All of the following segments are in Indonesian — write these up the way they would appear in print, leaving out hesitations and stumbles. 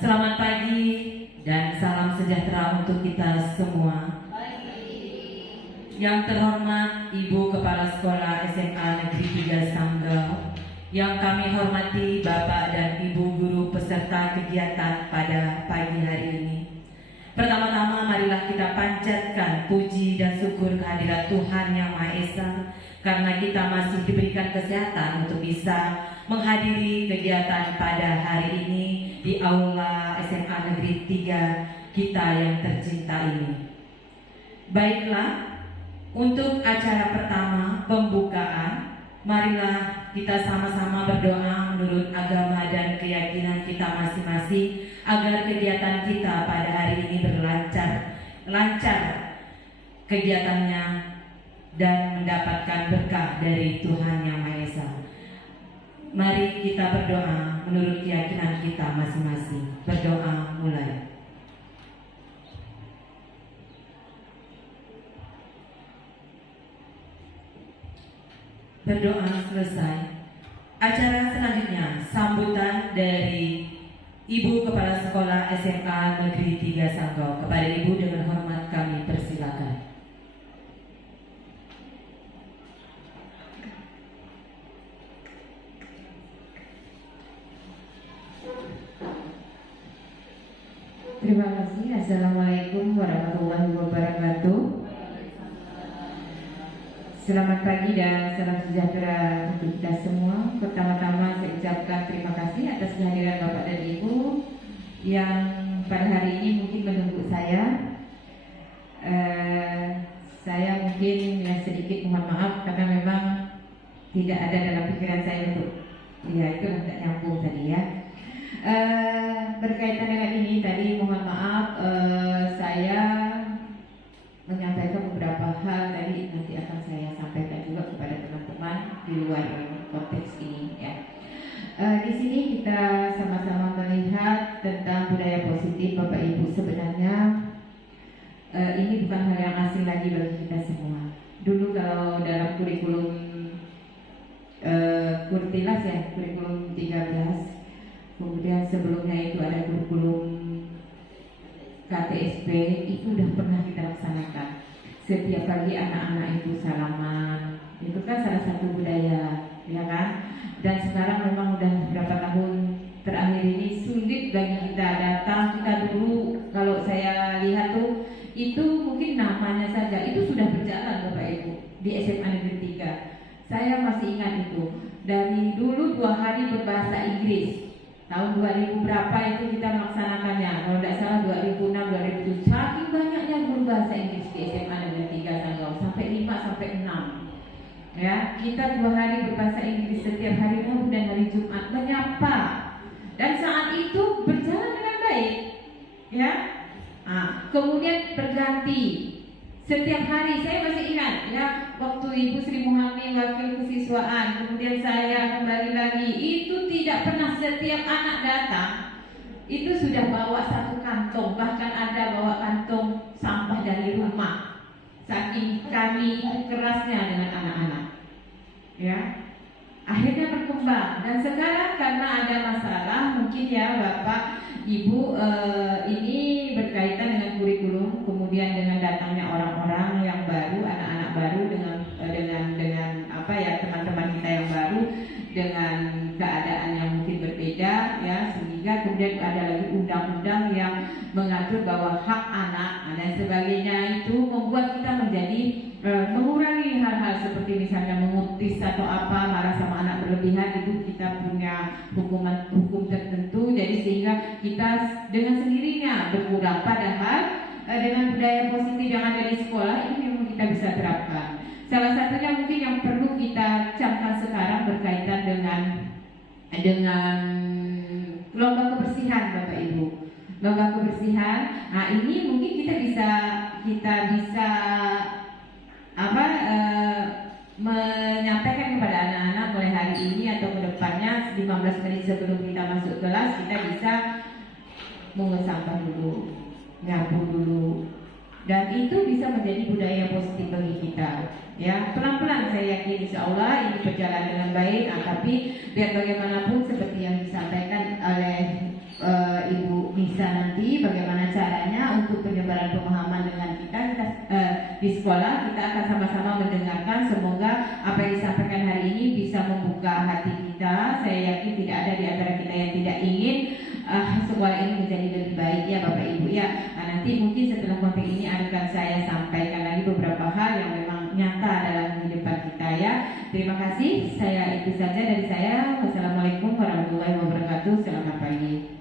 Selamat pagi dan salam sejahtera untuk kita semua. Yang terhormat Ibu Kepala Sekolah SMA Negeri 3 Sanggau, yang kami hormati Bapak dan Ibu guru peserta kegiatan pada pagi hari ini. Pertama-tama marilah kita panjatkan puji dan syukur kehadirat Tuhan Yang Maha Esa, karena kita masih diberikan kesehatan untuk bisa menghadiri kegiatan pada hari ini di Aula SMA Negeri 3 kita yang tercinta ini. Baiklah, untuk acara pertama pembukaan, marilah kita sama-sama berdoa menurut agama dan keyakinan kita masing-masing agar kegiatan kita pada hari ini lancar kegiatannya dan mendapatkan berkah dari Tuhan Yang Maha Esa. Mari kita berdoa menurut keyakinan kita masing-masing. Berdoa mulai. Berdoa selesai. Acara selanjutnya sambutan dari Ibu Kepala Sekolah SMA Negeri 3 Sanggau. Kepada Ibu dengan hormat kami persilakan. Terima kasih. Assalamualaikum warahmatullahi wabarakatuh. Selamat pagi dan salam sejahtera untuk kita semua. Pertama-tama saya ucapkan terima kasih atas kehadiran Bapak dan Ibu yang pada hari ini mungkin menunggu saya. Saya mungkin ya sedikit mohon maaf karena memang tidak ada dalam pikiran saya untuk itu tidak nyambung tadi ya. Berkaitan dengan ini tadi mohon maaf, saya menyampaikan beberapa hal tadi, nanti akan saya sampaikan juga kepada teman-teman di luar konteks ini ya. Di sini kita sama-sama melihat tentang budaya positif Bapak Ibu. Sebenarnya ini bukan hal yang asing lagi bagi kita semua. Dulu kalau dalam kurikulum Kurtilas ya, kurikulum 13, kemudian sebelumnya itu ada kurikulum KTSP, itu sudah pernah kita laksanakan. Setiap pagi anak-anak itu salaman, itu kan salah satu budaya, ya kan? Dan sekarang memang udah beberapa tahun terakhir ini sulit bagi kita datang. Kita dulu kalau saya lihat tuh itu mungkin namanya saja itu sudah berjalan Bapak Ibu di SMA Negeri 3. Saya masih ingat itu dari dulu 2 hari berbahasa Inggris. Tahun 2000 berapa itu kita melaksanakannya? Kalau tidak salah 2006, 2007. Saking banyaknya guru bahasa Inggris di SMA Negeri 3 Sanggau, sampai 5 sampai 6. Ya, kita 2 hari berbahasa Inggris setiap hari Rabu dan hari Jumat menyapa. Dan saat itu berjalan dengan baik. Ya. Kemudian berganti. Setiap hari saya masih ingat ya, waktu Ibu Sri Muhammad wakil kesiswaan, kemudian saya kembali lagi, itu tidak pernah setiap anak datang itu sudah bawa satu kantong, bahkan ada bawa kantong sampah dari rumah. Saking kami kerasnya dengan anak-anak. Ya. Akhirnya berkembang, dan sekarang karena ada masalah mungkin ya Bapak Ibu ini berkaitan dengan kurikulum, kemudian dengan datangnya orang-orang yang baru, anak-anak baru dengan apa ya, teman-teman kita yang baru dengan keadaan yang mungkin berbeda ya, sehingga kemudian ada lagi undang-undang yang mengatur bahwa hak anak dan sebagainya, itu membuat kita menjadi mengurangi hal-hal seperti misalnya mengutis atau apa, marah sama anak berlebihan, itu kita punya hukum tertentu, jadi sehingga kita dengan sendirinya berkurang. Padahal dengan budaya positif yang ada di sekolah ini memang kita bisa terapkan. Salah satunya mungkin yang perlu kita camkan sekarang berkaitan dengan lomba kebersihan Bapak Ibu. Lomba kebersihan. Nah, ini mungkin kita bisa menyampaikan kepada anak-anak mulai hari ini atau kedepannya 15 menit sebelum kita masuk kelas, kita bisa mengut sampah dulu, nyapu dulu, dan itu bisa menjadi budaya positif bagi kita. Ya, pelan-pelan saya yakin insya Allah ini berjalan dengan baik. Tapi biar bagaimanapun seperti yang disampaikan oleh Ibu kita akan sama-sama mendengarkan. Semoga apa yang disampaikan hari ini bisa membuka hati kita. Saya yakin tidak ada di antara kita yang tidak ingin sekolah ini menjadi lebih baik ya Bapak Ibu ya. Nah, nanti mungkin setelah konteks ini akan saya sampaikan lagi beberapa hal yang memang nyata dalam kehidupan kita ya. Terima kasih. Saya itu saja dari saya. Wassalamualaikum warahmatullahi wabarakatuh. Selamat pagi.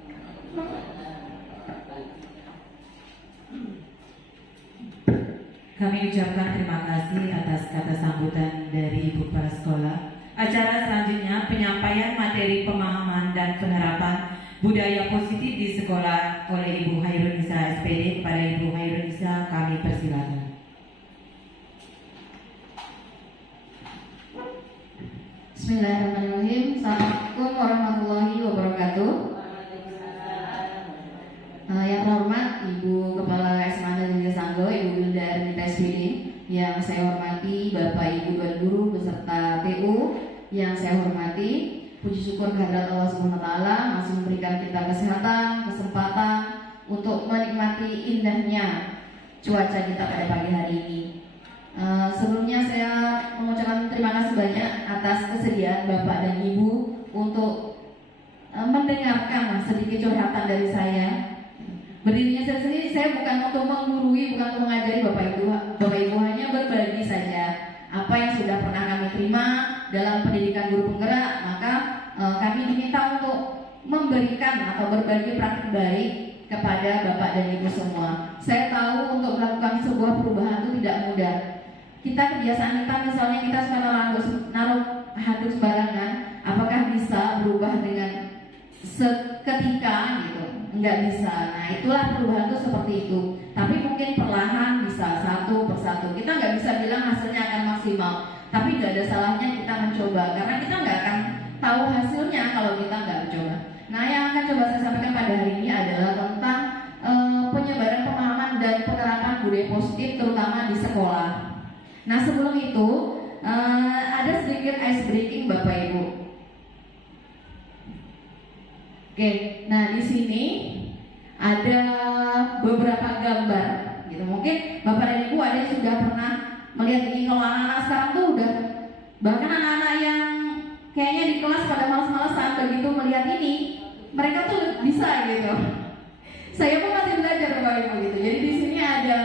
Kami ucapkan terima kasih atas kata sambutan dari Ibu Kepala Sekolah. Acara selanjutnya penyampaian materi pemahaman dan penerapan budaya positif di sekolah oleh Ibu Hairunisa SPD. Kepada Ibu Hairunisa kami persilakan. Bismillahirrahmanirrahim. Assalamualaikum warahmatullahi wabarakatuh. Yang terhormat Ibu Kepala SMA Negeri Sanggo, Ibu Wilda Ernita SPD. Yang saya hormati Bapak Ibu Tuan Guru beserta TU. Yang saya hormati, puji syukur kehadirat Allah Subhanahu wa taala masih memberikan kita kesehatan, kesempatan untuk menikmati indahnya cuaca kita pada pagi hari ini. Sebelumnya saya mengucapkan terima kasih banyak atas kesediaan Bapak dan Ibu untuk mendengarkan sedikit curhatan dari saya. Berdirinya saya sendiri, saya bukan untuk menggurui, bukan untuk mengajari Bapak Ibu hanya berbagi saja apa yang sudah pernah kami terima dalam pendidikan guru penggerak. Maka kami diminta untuk memberikan atau berbagi praktik baik kepada Bapak dan Ibu semua. Saya tahu untuk melakukan sebuah perubahan itu tidak mudah. Kita kebiasaan kita, misalnya kita suka naruh handuk sembarangan, apakah bisa berubah dengan seketika gitu? Enggak bisa. Nah, itulah perubahan itu seperti itu. Tapi mungkin perlahan bisa satu persatu. Kita nggak bisa bilang hasilnya akan maksimal. Tapi nggak ada salahnya kita mencoba, karena kita nggak akan tahu hasilnya kalau kita nggak mencoba. Nah, yang akan coba saya sampaikan pada hari ini adalah tentang penyebaran pemahaman dan penerapan budaya positif terutama di sekolah. Nah, sebelum itu ada sedikit ice breaking Bapak Ibu. Oke, nah di sini ada beberapa gambar, gitu. Mungkin Bapak dan Ibu ada yang sudah pernah melihat ini. Kalau anak-anak sekarang tuh udah, bahkan anak-anak yang kayaknya di kelas pada malas-malasan begitu melihat ini, mereka tuh bisa gitu. Saya pun masih belajar Bapak Ibu gitu. Jadi di sini ada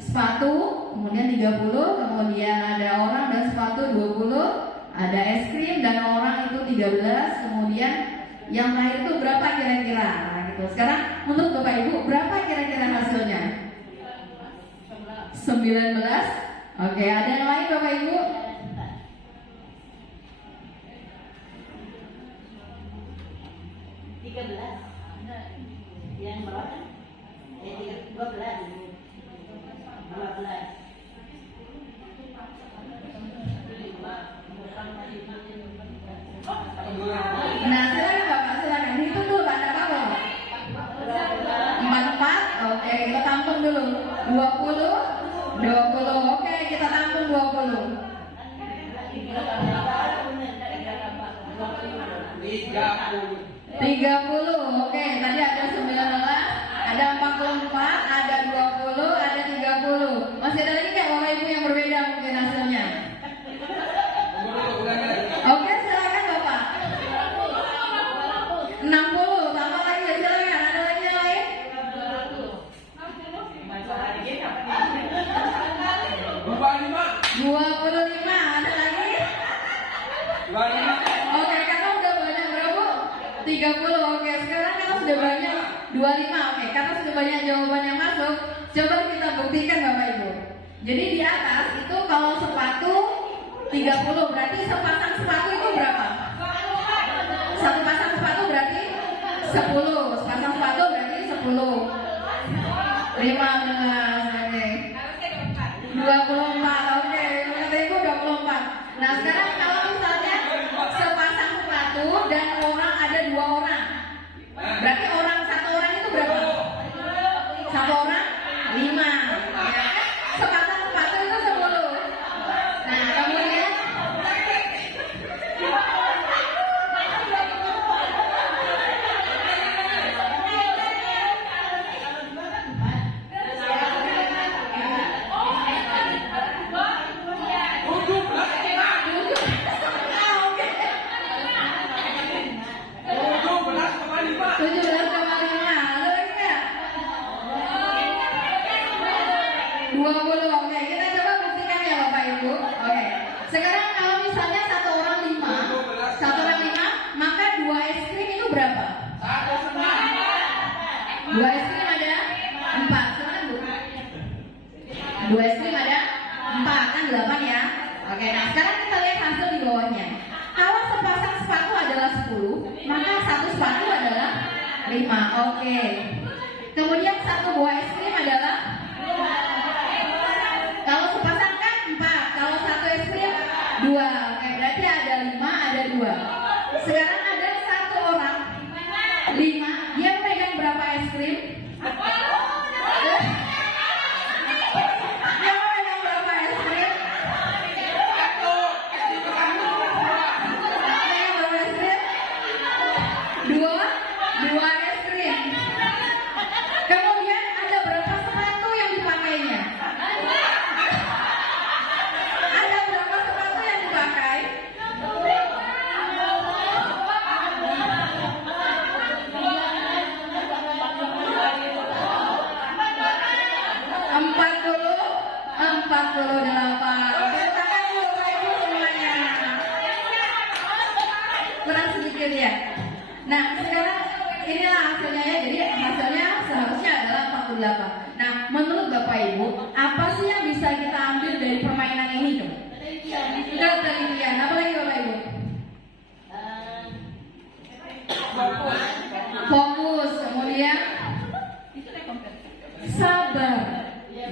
sepatu, kemudian 30, kemudian ada orang dan sepatu 20, ada es krim dan orang itu 13, kemudian yang terakhir itu berapa kira-kira? Nah, gitu. Sekarang menurut Bapak Ibu berapa kira-kira hasilnya? 19. Oke, ada yang lain Bapak Ibu? 13. Yang berapa? 12. Nah, silakan Bapak, silakan. Itu dulu ada apa? 44. Oke, kita tampung dulu. 20. Oke, kita tampung 20. 30. Oke, tadi ada 19, ada 44, ada 20, ada 30. Masih ada lagi nggak Bapak Ibu yang berbeda mungkin hasilnya? Oke, silakan Bapak. 60, tambah lagi ya, silakan. Ada lagi yang lain? 25, ada lagi? 25. Oke, karena udah banyak berapa? 30. Oke, sekarang karena sudah banyak 25. Oke, karena sudah banyak jawaban yang masuk, coba kita buktikan Bapak Ibu. Jadi di atas itu kalau sepatu 30, berarti sepasang sepatu itu berapa? Satu pasang sepatu berarti 10. Sepasang sepatu berarti 10. 15. Oke. 24. Oke, kata Ibu 24. Nah, sekarang kalau misalnya sepasang sepatu dan orang ada 2 orang, berarti satu orang itu berapa? Satu orang 5. Ya. Sepasang sepatu itu 10. Nah, kemudian itu berapa? 2 es krim ada 4. Sekarang Bu. 2 es krim ada 4 kan 8 ya. Oke, nah sekarang kita lihat hasil di bawahnya. Kalau sepasang sepatu adalah 10, maka satu sepatu adalah 5. Oke. Kemudian satu buah es krim adalah, kalau sepasang kan 4, kalau satu es krim 2. Oke, berarti ada 5, ada 2. Sekarang ada satu orang 5, dia memegang berapa es krim? Dia memegang berapa es krim? Memegang berapa es krim? 2 es krim. Kemudian ada berapa sepatu yang dipakainya? Ada berapa sepatu yang dipakai? 48. Tangan Bapak Ibu semuanya. Kurang sedikit ya. Nah sekarang inilah hasilnya ya. Jadi hasilnya seharusnya adalah 48. Nah menurut Bapak Ibu, apa sih yang bisa kita ambil dari permainan ini tuh? Ketelitian. Apa lagi Bapak Ibu? Fokus. Kemudian sabar.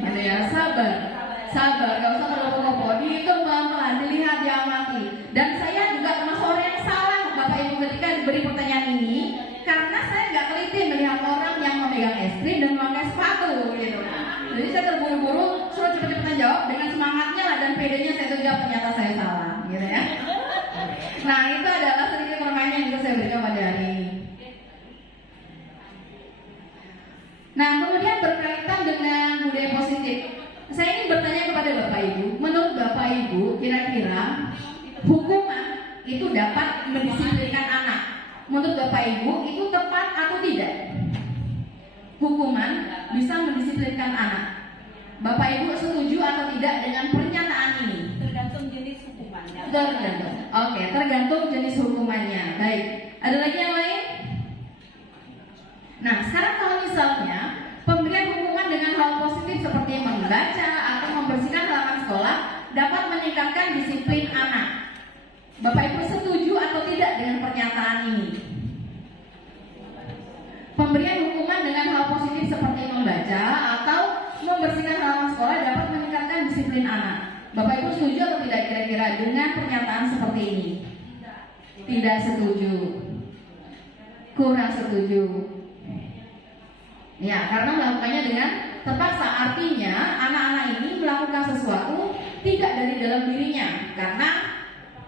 Mana ya, sabar. Gak usah terlalu dihitung pelan-pelan, dilihat, diamati. Dan saya juga termasuk orang yang salah Bapak Ibu ketika diberi pertanyaan ini, karena saya nggak teliti melihat orang yang memegang es krim dan memakai sepatu gitu. Jadi saya terburu-buru suruh cepet-cepetan jawab dengan semangatnya lah dan pedenya saya tuh jawab, ternyata saya salah gitu ya. Nah itu adalah sedikit permainan yang bisa saya berikan pada hari ini. Nah kemudian berkaitan dengan budaya positif, saya ingin bertanya kepada Bapak Ibu, menurut Bapak Ibu kira-kira hukuman itu dapat mendisiplinkan anak? Menurut Bapak Ibu itu tepat atau tidak? Hukuman bisa mendisiplinkan anak. Bapak Ibu setuju atau tidak dengan pernyataan ini? Tergantung jenis hukumannya. Tergantung. Oke, tergantung jenis hukumannya. Baik. Ada lagi yang lain? Nah, sekarang kalau misalnya pemberian hukuman dengan hal positif seperti membaca atau membersihkan halaman sekolah dapat meningkatkan disiplin anak. Bapak Ibu setuju atau tidak dengan pernyataan ini? Pemberian hukuman dengan hal positif seperti membaca atau membersihkan halaman sekolah dapat meningkatkan disiplin anak. Bapak Ibu setuju atau tidak kira-kira dengan pernyataan seperti ini? Tidak setuju. Kurang setuju. Ya, karena melakukannya dengan terpaksa, artinya anak-anak ini melakukan sesuatu tidak dari dalam dirinya karena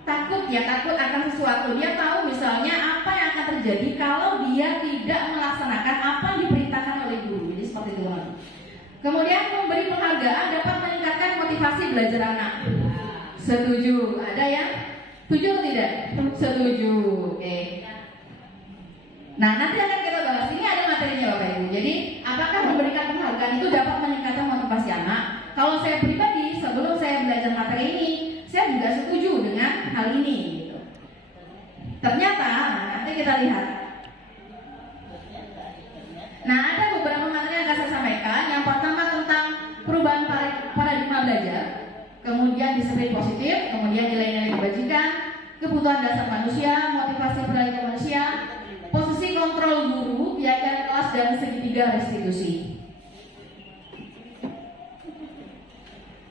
takut akan sesuatu. Dia tahu misalnya apa yang akan terjadi kalau dia tidak melaksanakan apa yang diperintahkan oleh guru. Jadi seperti itu. Kemudian memberi penghargaan dapat meningkatkan motivasi belajar anak. Setuju? Ada yang setuju atau tidak? Setuju. Oke. Nah nanti akan kita bahas, ini ada materinya Bapak Ibu. Jadi apakah memberikan penghargaan itu dapat meningkatkan motivasi anak? Kalau saya pribadi sebelum saya belajar materi ini, saya juga setuju dengan hal ini gitu. Ternyata nanti kita lihat. Nah ada beberapa materi yang akan saya sampaikan. Yang pertama tentang perubahan paradigma belajar, kemudian disiplin positif, kemudian nilai-nilai kebajikan, kebutuhan dasar manusia, motivasi perilaku manusia, posisi kontrol guru, keyakinan kelas, dan segitiga restitusi.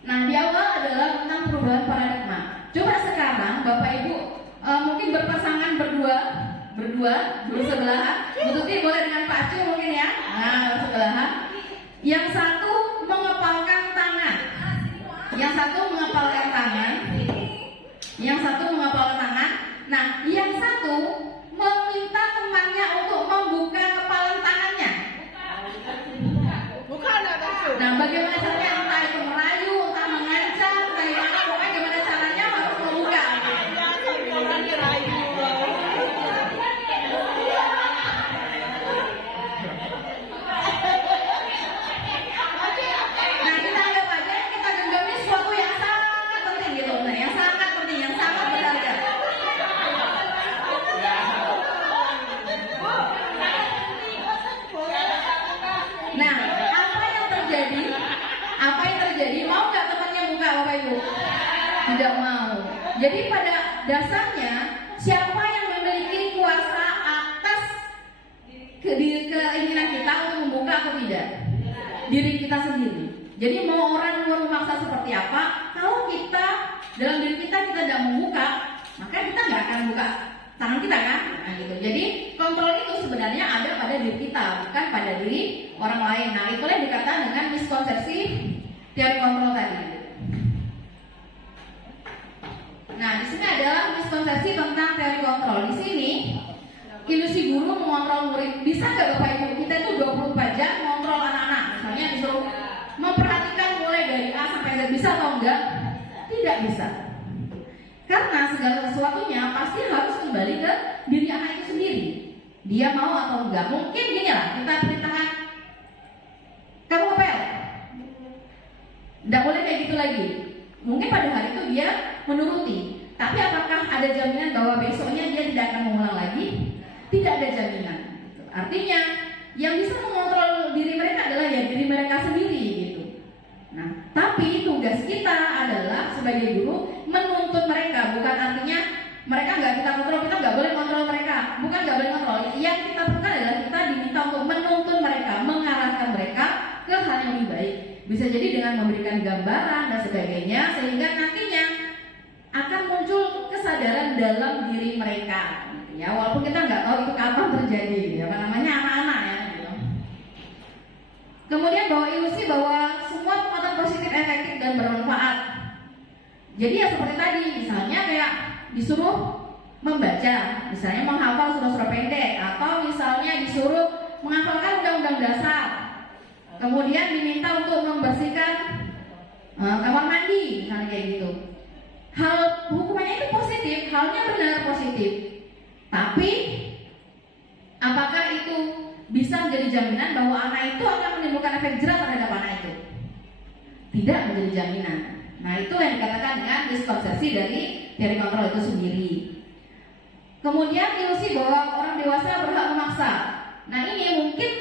Nah di awal adalah tentang perubahan paradigma. Coba sekarang Bapak Ibu mungkin berpasangan berdua bersebelahan. Bu Tuti boleh dengan Pak Cu mungkin ya. Nah bersebelahan. Yang satu mengepalkan tangan. Yang satu mengepalkan tangan. Nah yang satu meminta temannya untuk membuka kepalan tangannya. Bukan ada. Nah bagaimana caranya? Entah itu merayu, entah mengancam, bagaimana pokoknya gimana caranya harus membuka. Orang dirayu. Jadi pada dasarnya siapa yang memiliki kuasa atas keinginan kita untuk membuka atau tidak? Diri kita sendiri. Jadi mau orang luar memaksa seperti apa, kalau kita dalam diri kita tidak membuka, maka kita nggak akan buka tangan kita kan? Nah, gitu. Jadi kontrol itu sebenarnya ada pada diri kita, bukan pada diri orang lain. Nah, itulah yang dikatakan dengan miskonsepsi teori kontrol tadi. Nah, di sini adalah miskonsepsi tentang teori kontrol. Di sini ilusi guru mengontrol murid. Bisa nggak Bapak Ibu kita itu 24 jam mengontrol anak-anak? Misalnya disuruh memperhatikan mulai dari A sampai Z, bisa atau enggak? Tidak bisa. Karena segala sesuatunya pasti harus kembali ke diri anak itu sendiri. Dia mau atau enggak. Mungkin gini lah, kita perintahkan kamu apel, tidak boleh kayak gitu lagi. Mungkin pada hari itu dia menuruti, tapi apakah ada jaminan bahwa besoknya dia tidak akan mengulang lagi? Tidak ada jaminan. Artinya yang bisa mengontrol diri mereka adalah ya diri mereka sendiri gitu. Nah, tapi tugas kita adalah sebagai guru menuntut mereka, bukan artinya mereka nggak kita kontrol, kita nggak boleh kontrol mereka, bukan nggak boleh kontrol. Yang kita perlukan adalah kita diminta untuk menuntun mereka, mengarahkan mereka ke hal yang lebih baik. Bisa jadi dengan memberikan gambaran dan sebagainya, sehingga nantinya akan muncul kesadaran dalam diri mereka. Ya, walaupun kita nggak tahu itu kapan terjadi, apa namanya anak-anak ya. Gitu. Kemudian bawa ilusi bahwa semua penguatan positif efektif dan bermanfaat. Jadi ya seperti tadi, misalnya kayak disuruh membaca, misalnya menghafal surah-surah pendek, atau misalnya disuruh menghafalkan undang-undang dasar. Kemudian diminta untuk membersihkan kamar mandi, misalnya kayak gitu. Hal hukumannya itu positif, halnya benar positif. Tapi apakah itu bisa menjadi jaminan bahwa anak itu akan menimbulkan efek jerah terhadap anak itu? Tidak menjadi jaminan. Nah, itu yang dikatakan dengan miskonsepsi dari teori kontrol itu sendiri. Kemudian ilusi bahwa orang dewasa berhak memaksa. Nah, ini mungkin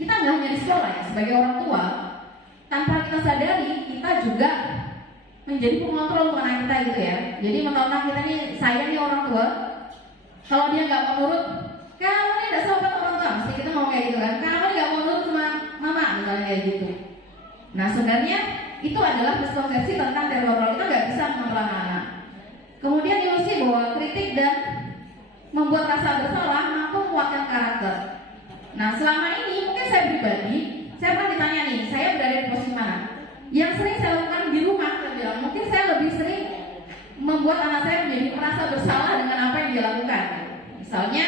kita nggak hanya di sekolah ya, sebagai orang tua, tanpa kita sadari kita juga menjadi pengontrol untuk anak kita gitu ya. Jadi menonton kita nih, saya nih orang tua, kalau dia nggak mau nurut, kamu ini tidak sopan orang tua, mesti kita ngomong kayak gitu kan. Kamu nggak mau nurut sama mama, misalnya kayak gitu. Nah, sebenarnya itu adalah miskonsepsi tentang teori kontrol. Kita nggak bisa mengontrol anak. Kemudian ilusi bahwa kritik dan membuat rasa bersalah mampu menguatkan karakter. Nah, selama ini mungkin saya pribadi, saya pernah ditanya nih, saya berada di posisi mana? Yang sering saya lakukan di rumah, saya bilang, mungkin saya lebih sering membuat anak saya menjadi merasa bersalah dengan apa yang dia lakukan. Misalnya,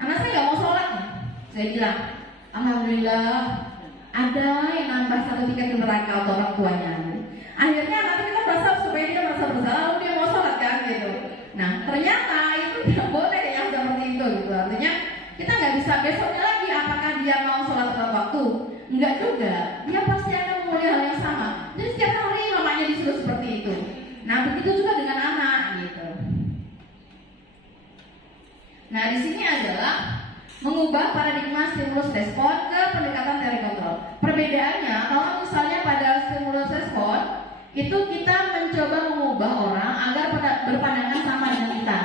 anak saya nggak mau sholat, saya bilang, alhamdulillah ada yang nambah 1 tiket ke neraka untuk orang tuanya. Akhirnya nanti kita merasa supaya dia merasa bersalah, lalu dia mau sholat kan gitu. Nah, ternyata itu tidak boleh yang seperti itu gitu. Artinya kita nggak bisa besoknya lagi apakah dia mau sholat tepat waktu. Enggak juga, dia pasti akan memulai hal yang sama. Jadi setiap hari mamanya disuruh seperti itu. Nah, begitu juga dengan anak gitu. Nah, di sini adalah mengubah paradigma stimulus respon ke pendekatan teori kontrol. Perbedaannya, kalau misalnya pada stimulus respon itu kita mencoba mengubah orang agar berpandangan sama dengan kita.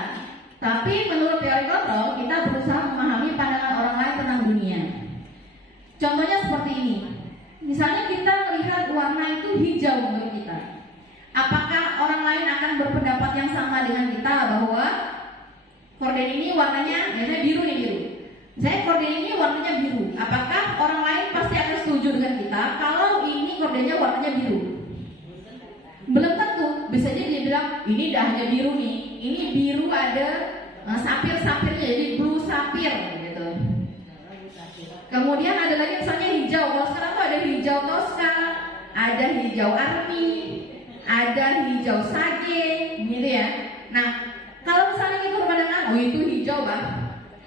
Tapi menurut teori kontrol, kita berusaha memahami pandangan orang lain tentang dunia. Contohnya seperti ini. Misalnya kita melihat warna itu hijau menurut kita. Apakah orang lain akan berpendapat yang sama dengan kita bahwa korden ini warnanya biasanya biru nih, biru. Saya korden ini warnanya biru. Apakah orang lain pasti akan setuju dengan kita kalau ini kordennya warnanya biru? Belum tentu. Bisa jadi dia bilang ini dah hanya biru nih. Ini biru ada sapir-sapirnya, jadi blue sapir gitu. Kemudian ada lagi misalnya hijau. Kalau sekarang tuh ada hijau Tosca, ada hijau army, ada hijau sage, gitu ya. Nah, kalau misalnya kita berpandangan, oh itu hijau bang,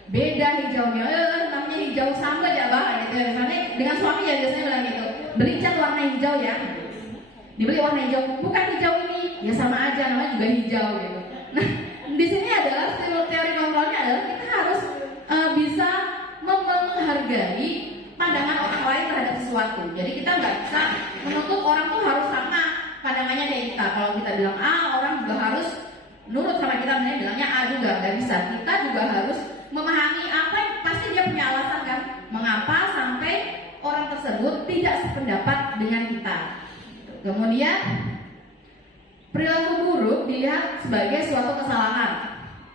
beda hijaunya, namanya hijau samba ya bang, gitu ya. Misalnya dengan suami ya biasanya bilang gitu, beli cat warna hijau ya, dibeli warna hijau, bukan hijau ini, ya sama aja, namanya juga hijau gitu. Nah, di sini adalah teori kontrolnya adalah kita harus bisa menghargai pandangan orang lain terhadap sesuatu. Jadi kita nggak bisa menuntut orang tuh harus sama pandangannya kayak kita. Kalau kita bilang A, orang juga harus nurut sama kita, misalnya bilangnya A juga nggak bisa. Kita juga harus memahami apa yang pasti dia punya alasan kan, mengapa sampai orang tersebut tidak sependapat dengan kita. Kemudian perilaku buruk dilihat sebagai suatu kesalahan.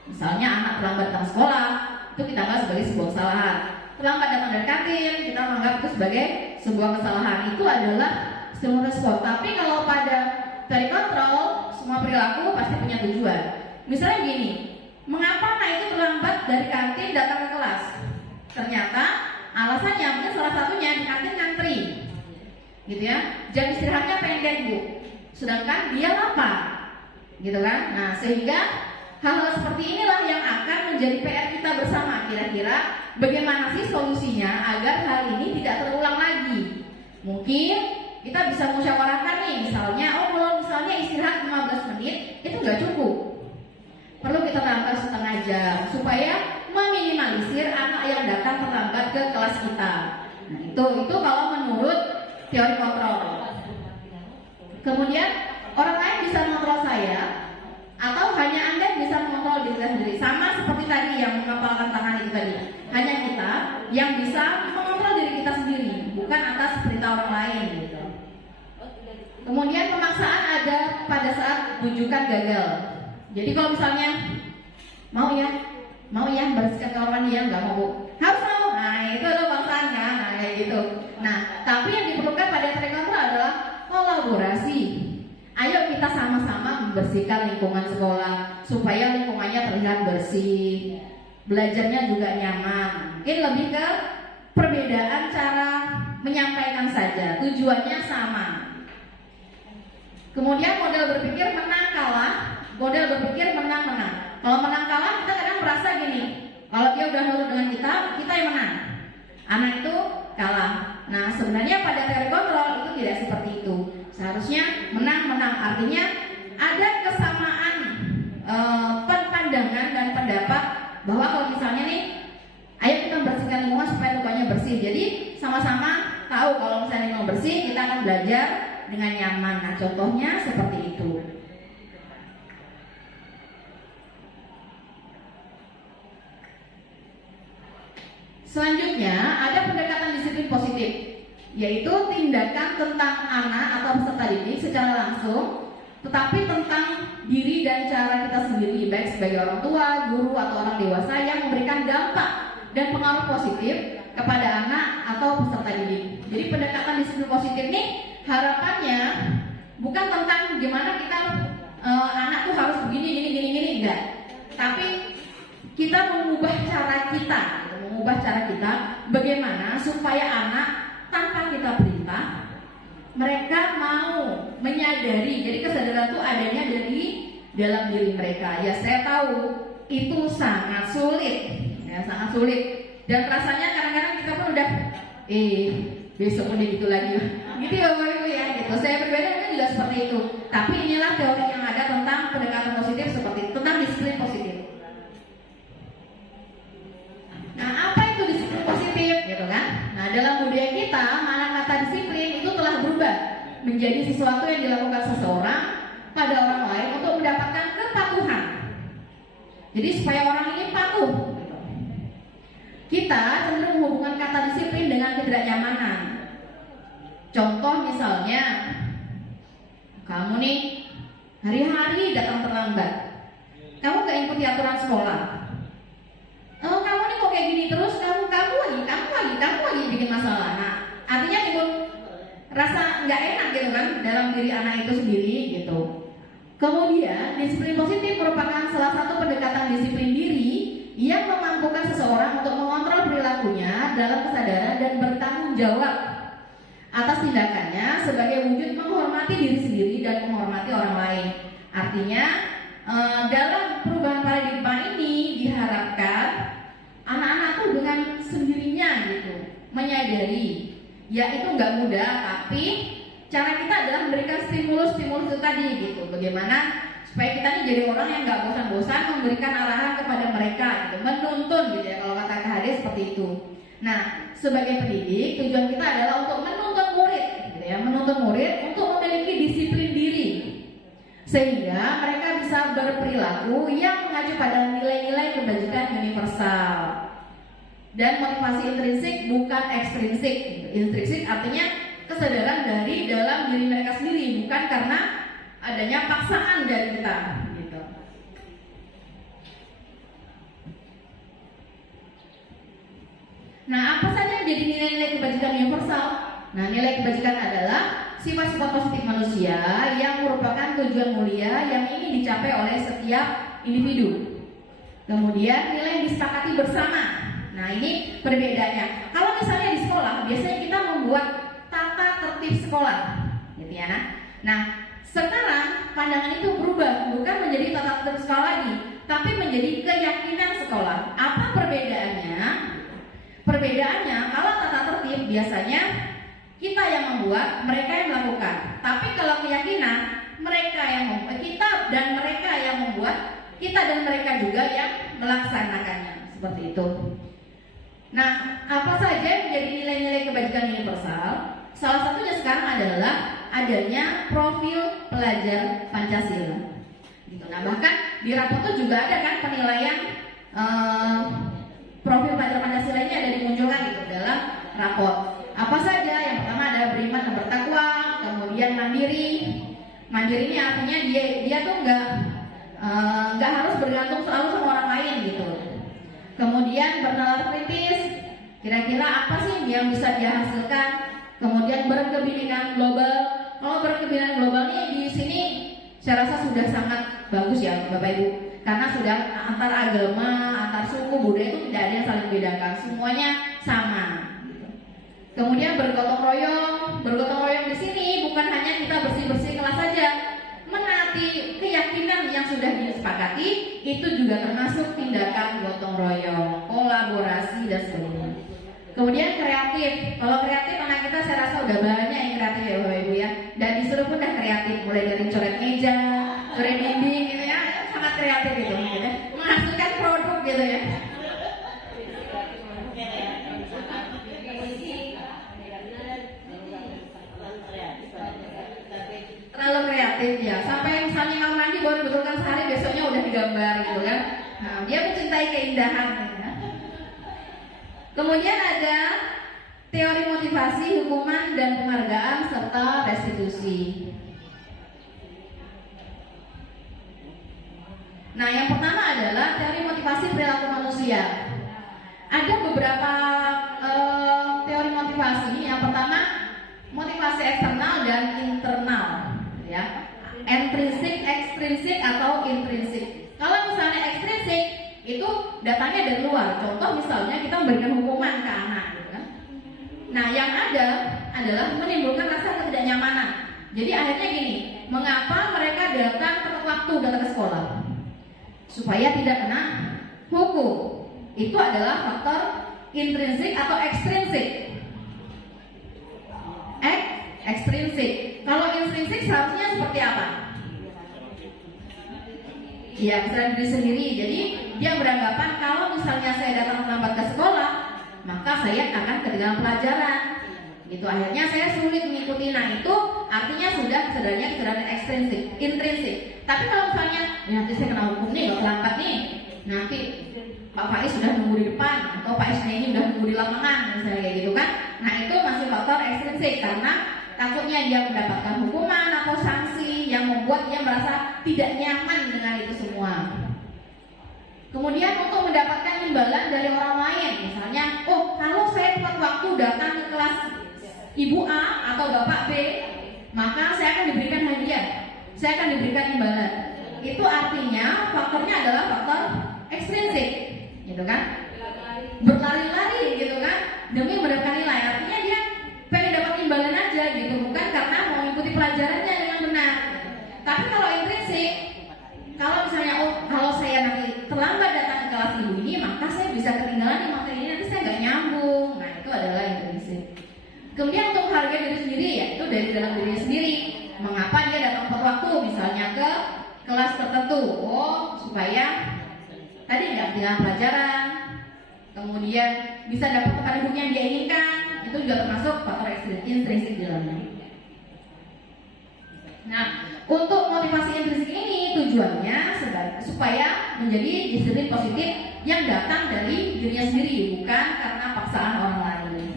Misalnya anak terlambat datang sekolah, itu kita anggap sebagai sebuah kesalahan. Terlambat datang dari kantin, kita menganggap itu sebagai sebuah kesalahan. Itu adalah stimulus respon. Tapi kalau pada teori kontrol, semua perilaku pasti punya tujuan. Misalnya gini, mengapa anak itu terlambat dari kantin datang ke kelas? Ternyata alasannya mungkin salah satunya di kantin ngantri, gitu ya. Jam istirahatnya pendek bu, sedangkan dia lapar, gitu kan. Nah sehingga hal-hal seperti inilah yang akan menjadi PR kita bersama. Kira-kira bagaimana sih solusinya agar hal ini tidak terulang lagi? Mungkin kita bisa musyawarahkan nih, misalnya, kalau misalnya istirahat 15 menit itu nggak cukup, perlu kita tambah setengah jam supaya meminimalisir anak yang datang terlambat ke kelas kita. Nah, itu kalau menurut teori kontrol. Kemudian orang lain bisa mengontrol saya, atau hanya Anda yang bisa mengontrol diri saya sendiri. Sama seperti tadi yang mengepalkan tangan itu tadi. Hanya kita yang bisa mengontrol diri kita sendiri, bukan atas perintah orang lain gitu. Kemudian pemaksaan ada pada saat bujukan gagal. Jadi kalau misalnya mau ya bersihkan kamar mandi, ya nggak mau, harus mau. Nah itu adalah paksaan kan, nah kayak gitu. Nah tapi yang diperlukan pada teori kontrol adalah kolaborasi. Ayo kita sama-sama membersihkan lingkungan sekolah supaya lingkungannya terlihat bersih, belajarnya juga nyaman. Mungkin lebih ke perbedaan cara menyampaikan saja, tujuannya sama. Kemudian model berpikir menang kalah, model berpikir menang menang. Kalau menang kalah kita kadang merasa gini, kalau dia udah nurut dengan kita yang menang, anak itu kalah. Nah sebenarnya pada teori kontrol itu tidak seperti itu. Seharusnya menang-menang, artinya ada kesamaan pandangan dan pendapat bahwa kalau misalnya nih, ayo kita bersihkan lingkungan supaya lingkungannya bersih. Jadi sama-sama tahu kalau misalnya lingkungan bersih, kita akan belajar dengan nyaman. Nah contohnya seperti itu. Selanjutnya ada pendekatan disiplin positif, yaitu tindakan tentang anak atau peserta didik secara langsung, tetapi tentang diri dan cara kita sendiri, baik sebagai orang tua, guru, atau orang dewasa yang memberikan dampak dan pengaruh positif kepada anak atau peserta didik. Jadi pendekatan disiplin positif ini harapannya bukan tentang gimana kita anak tuh harus begini, gini, enggak. Tapi kita mengubah cara kita bagaimana supaya anak tanpa kita perintah mereka mau menyadari. Jadi kesadaran itu adanya dari dalam diri mereka. Ya saya tahu itu sangat sulit, sangat sulit. Dan rasanya kadang-kadang kita pun udah besok udah gitu lagi, gitu ya Bapak Ibu ya. Gitu. Saya berbeda kan juga seperti itu. Tapi inilah teori yang ada tentang pendekatan positif seperti itu, tentang disiplin positif. Nah, apa itu disiplin positif gitu kan? Nah, dalam budaya kita, makna kata disiplin itu telah berubah menjadi sesuatu yang dilakukan seseorang pada orang lain untuk mendapatkan kepatuhan. Jadi supaya orang ini patuh gitu. Kita cenderung menghubungkan kata disiplin dengan ketidaknyamanan. Contoh misalnya, kamu nih hari-hari datang terlambat, kamu gak ikuti aturan sekolah. Kamu nih kok kayak gini terus, kamu lagi bikin masalah. Nah, artinya timbul rasa nggak enak gitu kan dalam diri anak itu sendiri gitu. Kemudian disiplin positif merupakan salah satu pendekatan disiplin diri yang memampukan seseorang untuk mengontrol perilakunya dalam kesadaran dan bertanggung jawab atas tindakannya sebagai wujud menghormati diri sendiri dan menghormati orang lain. Artinya dalam perubahan paradigma ini diharapkan anak-anak tuh dengan sendirinya gitu menyadari, ya itu nggak mudah, tapi cara kita adalah memberikan stimulus itu tadi gitu. Bagaimana supaya kita nih jadi orang yang nggak bosan-bosan memberikan arahan kepada mereka gitu, menuntun gitu ya kalau kata KHD seperti itu. Nah sebagai pendidik tujuan kita adalah untuk menuntun murid gitu ya, menuntun murid untuk memiliki disiplin diri sehingga mereka bisa berperilaku yang mengacu pada nilai-nilai kebajikan universal. Dan motivasi intrinsik bukan ekstrinsik. Intrinsik artinya kesadaran dari dalam diri mereka sendiri, bukan karena adanya paksaan dari kita gitu. Nah, apa saja yang menjadi nilai-nilai kebajikan universal? Nah, nilai kebajikan adalah sifat-sifat positif manusia yang merupakan tujuan mulia yang ingin dicapai oleh setiap individu. Kemudian nilai yang disepakati bersama. Nah, ini perbedaannya. Kalau misalnya di sekolah, biasanya kita membuat tata tertib sekolah, gitu ya. Nah, sekarang pandangan itu berubah, bukan menjadi tata tertib sekolah lagi, tapi menjadi keyakinan sekolah. Apa perbedaannya? Perbedaannya, kalau tata tertib biasanya kita yang membuat, mereka yang melakukan. Tapi kalau keyakinan, mereka yang membuat, kita dan mereka yang membuat, kita dan mereka juga yang melaksanakannya. Seperti itu. Nah, apa saja yang menjadi nilai-nilai kebajikan universal? Salah satunya sekarang adalah adanya profil pelajar Pancasila. Gitu. Nah, bahkan di rapor itu juga ada kan penilaian profil pelajar Pancasila ini ada dimunculkan gitu dalam rapor. Apa saja? Yang pertama ada beriman dan bertakwa, kemudian mandiri. Mandiri ini artinya dia tuh nggak harus bergantung selalu sama orang lain gitu. Kemudian bernalar kritis, kira-kira apa sih yang bisa dia hasilkan? Kemudian berkebinekaan global. Kalau berkebinekaan global ini di sini saya rasa sudah sangat bagus ya Bapak Ibu, karena sudah antar agama, antar suku, budaya itu tidak ada yang saling bedakan, semuanya sama. Kemudian bergotong royong di sini bukan hanya kita bersih-bersih kelas saja, menaati keyakinan yang sudah disepakati itu juga termasuk tindakan gotong royong, kolaborasi dan sebagainya. Kemudian kreatif, kalau kreatif anak kita saya rasa udah banyak yang kreatif ya Bapak Ibu ya, dan disuruh pun udah kreatif, mulai dari coret meja, coret dinding gitu ya, sangat kreatif gitu ya, menghasilkan produk gitu ya. Terlalu kreatif ya, sampai misalnya kamar mandi baru dibetulkan sehari, besoknya udah digambar gitu kan. Nah, dia mencintai keindahan gitu ya. Kemudian ada teori motivasi, hukuman dan penghargaan serta restitusi. Nah, yang pertama adalah teori motivasi perilaku manusia. Ada beberapa teori motivasi. Yang pertama motivasi eksternal dan internal. Ya, intrinsik, ekstrinsik atau intrinsik. Kalau misalnya ekstrinsik itu datangnya dari luar. Contoh misalnya kita memberikan hukuman ke anak, gitu kan. Nah, yang ada adalah menimbulkan rasa ketidaknyamanan. Jadi akhirnya gini, mengapa mereka datang tepat waktu datang ke sekolah? Supaya tidak kena hukum. Itu adalah faktor intrinsik atau ekstrinsik. Ekstrinsik. Kalau intrinsik seharusnya seperti apa? Ya, kesadaran diri sendiri. Jadi dia beranggapan kalau misalnya saya datang terlambat ke sekolah, maka saya akan ketinggalan pelajaran. Itu akhirnya saya sulit mengikuti. Nah, itu artinya sudah kesadaran ekstrinsik, intrinsik. Tapi kalau misalnya ya, nanti saya kena hukum nih, bakal lambat nih. Nanti Pak Faiz sudah nunggu di depan atau Pak Isna ini sudah nunggu di lapangan, misalnya kayak gitu kan. Nah, itu masih faktor ekstrinsik karena takutnya dia mendapatkan hukuman atau sanksi yang membuat dia merasa tidak nyaman dengan itu semua. Kemudian untuk mendapatkan imbalan dari orang lain, misalnya, oh kalau saya tepat waktu datang ke kelas Ibu A atau Bapak B, maka saya akan diberikan hadiah, saya akan diberikan imbalan. Itu artinya faktornya adalah faktor ekstrinsik, gitu kan? Berlari-lari, gitu kan? Demi mendapatkan nilai. Artinya dia pengen dapat imbalan aja, gitu, bukan karena mau mengikuti pelajarannya dengan benar. Tapi kalau intrinsik, kalau misalnya kalau saya nanti terlambat datang ke kelas ibu ini, maka saya bisa ketinggalan di materi ini, nanti saya nggak nyambung. Nah, itu adalah intrinsik. Kemudian untuk harga diri sendiri, ya itu dari dalam dirinya sendiri. Mengapa dia datang tepat waktu, misalnya ke kelas tertentu? Oh, supaya tadi nggak ketinggalan pelajaran. Kemudian bisa dapat kepada guru yang dia inginkan. Itu juga termasuk faktor intrinsik di dalamnya. Nah, untuk motivasi intrinsik ini tujuannya supaya menjadi disiplin positif yang datang dari dirinya sendiri, bukan karena paksaan orang lain.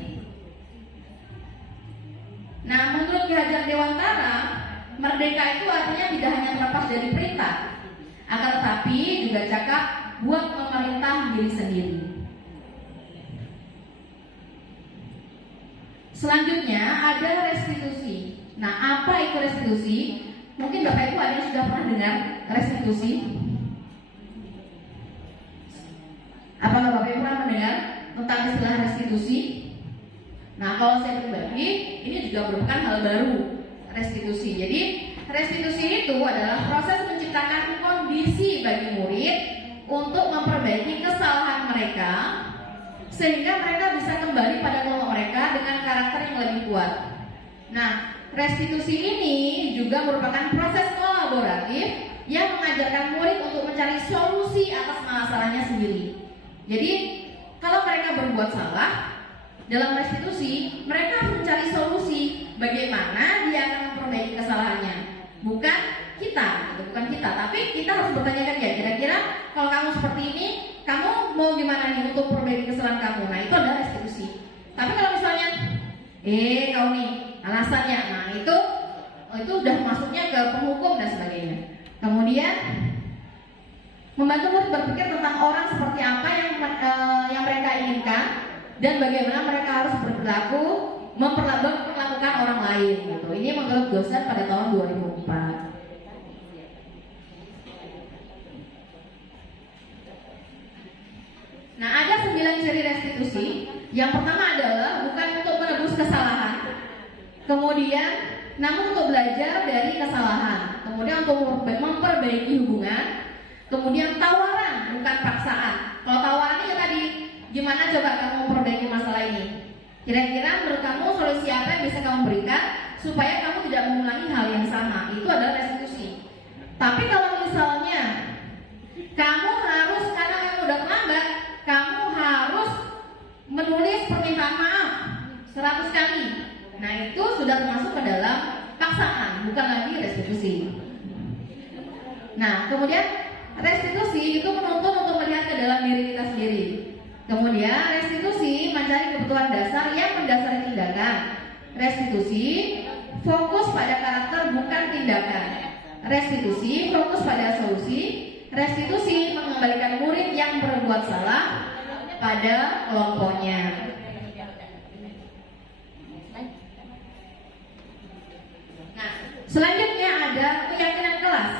Nah, menurut Ki Hajar Dewantara, merdeka itu artinya tidak hanya terlepas dari perintah, akan tetapi juga cakap buat memerintah diri sendiri. Selanjutnya ada restitusi. Nah, apa itu restitusi? Mungkin Bapak Ibu ada yang sudah pernah dengar restitusi? Apakah Bapak Ibu pernah mendengar tentang istilah restitusi? Nah, kalau saya pribadi, ini juga merupakan hal baru, restitusi. Jadi, restitusi itu adalah proses menciptakan kondisi bagi murid untuk memperbaiki kesalahan mereka sehingga mereka bisa kembali pada kelompok mereka dengan karakter yang lebih kuat. Nah, restitusi ini juga merupakan proses kolaboratif yang mengajarkan murid untuk mencari solusi atas masalahnya sendiri. Jadi, kalau mereka berbuat salah dalam restitusi, mereka harus mencari solusi bagaimana dia akan memperbaiki kesalahannya. Bukan kita, tapi kita harus bertanyakan ya, kira-kira kalau kamu seperti ini, kamu mau gimana nih untuk memperbaiki kesalahan kamu? Nah, itu adalah restitusi. Tapi kalau misalnya, kau nih alasannya, nah itu udah masuknya ke penghukum dan sebagainya. Kemudian membantu murid berpikir tentang orang seperti apa yang mereka inginkan dan bagaimana mereka harus berperilaku memperlakukan orang lain gitu. Ini menurut dosen pada tahun 2004. Nah, ada 9 ciri restitusi. Yang pertama adalah bukan untuk menebus kesalahan, kemudian namun untuk belajar dari kesalahan, kemudian untuk memperbaiki hubungan, kemudian tawaran bukan paksaan. Kalau tawaran ini tadi, gimana coba kamu memperbaiki masalah ini? Kira-kira menurut kamu solusi apa yang bisa kamu berikan supaya kamu tidak mengulangi hal yang sama? Itu adalah restitusi. Tapi kalau misalnya kamu harus, karena kamu udah terlambat, kamu harus menulis permintaan maaf 100 kali. Nah, itu sudah termasuk ke dalam paksaan, bukan lagi restitusi. Nah, kemudian restitusi itu menuntut untuk melihat ke dalam diri kita sendiri. Kemudian restitusi mencari kebutuhan dasar yang mendasari tindakan. Restitusi fokus pada karakter bukan tindakan. Restitusi fokus pada solusi. Restitusi mengembalikan murid yang berbuat salah pada kelompoknya. Nah, selanjutnya ada keyakinan kelas.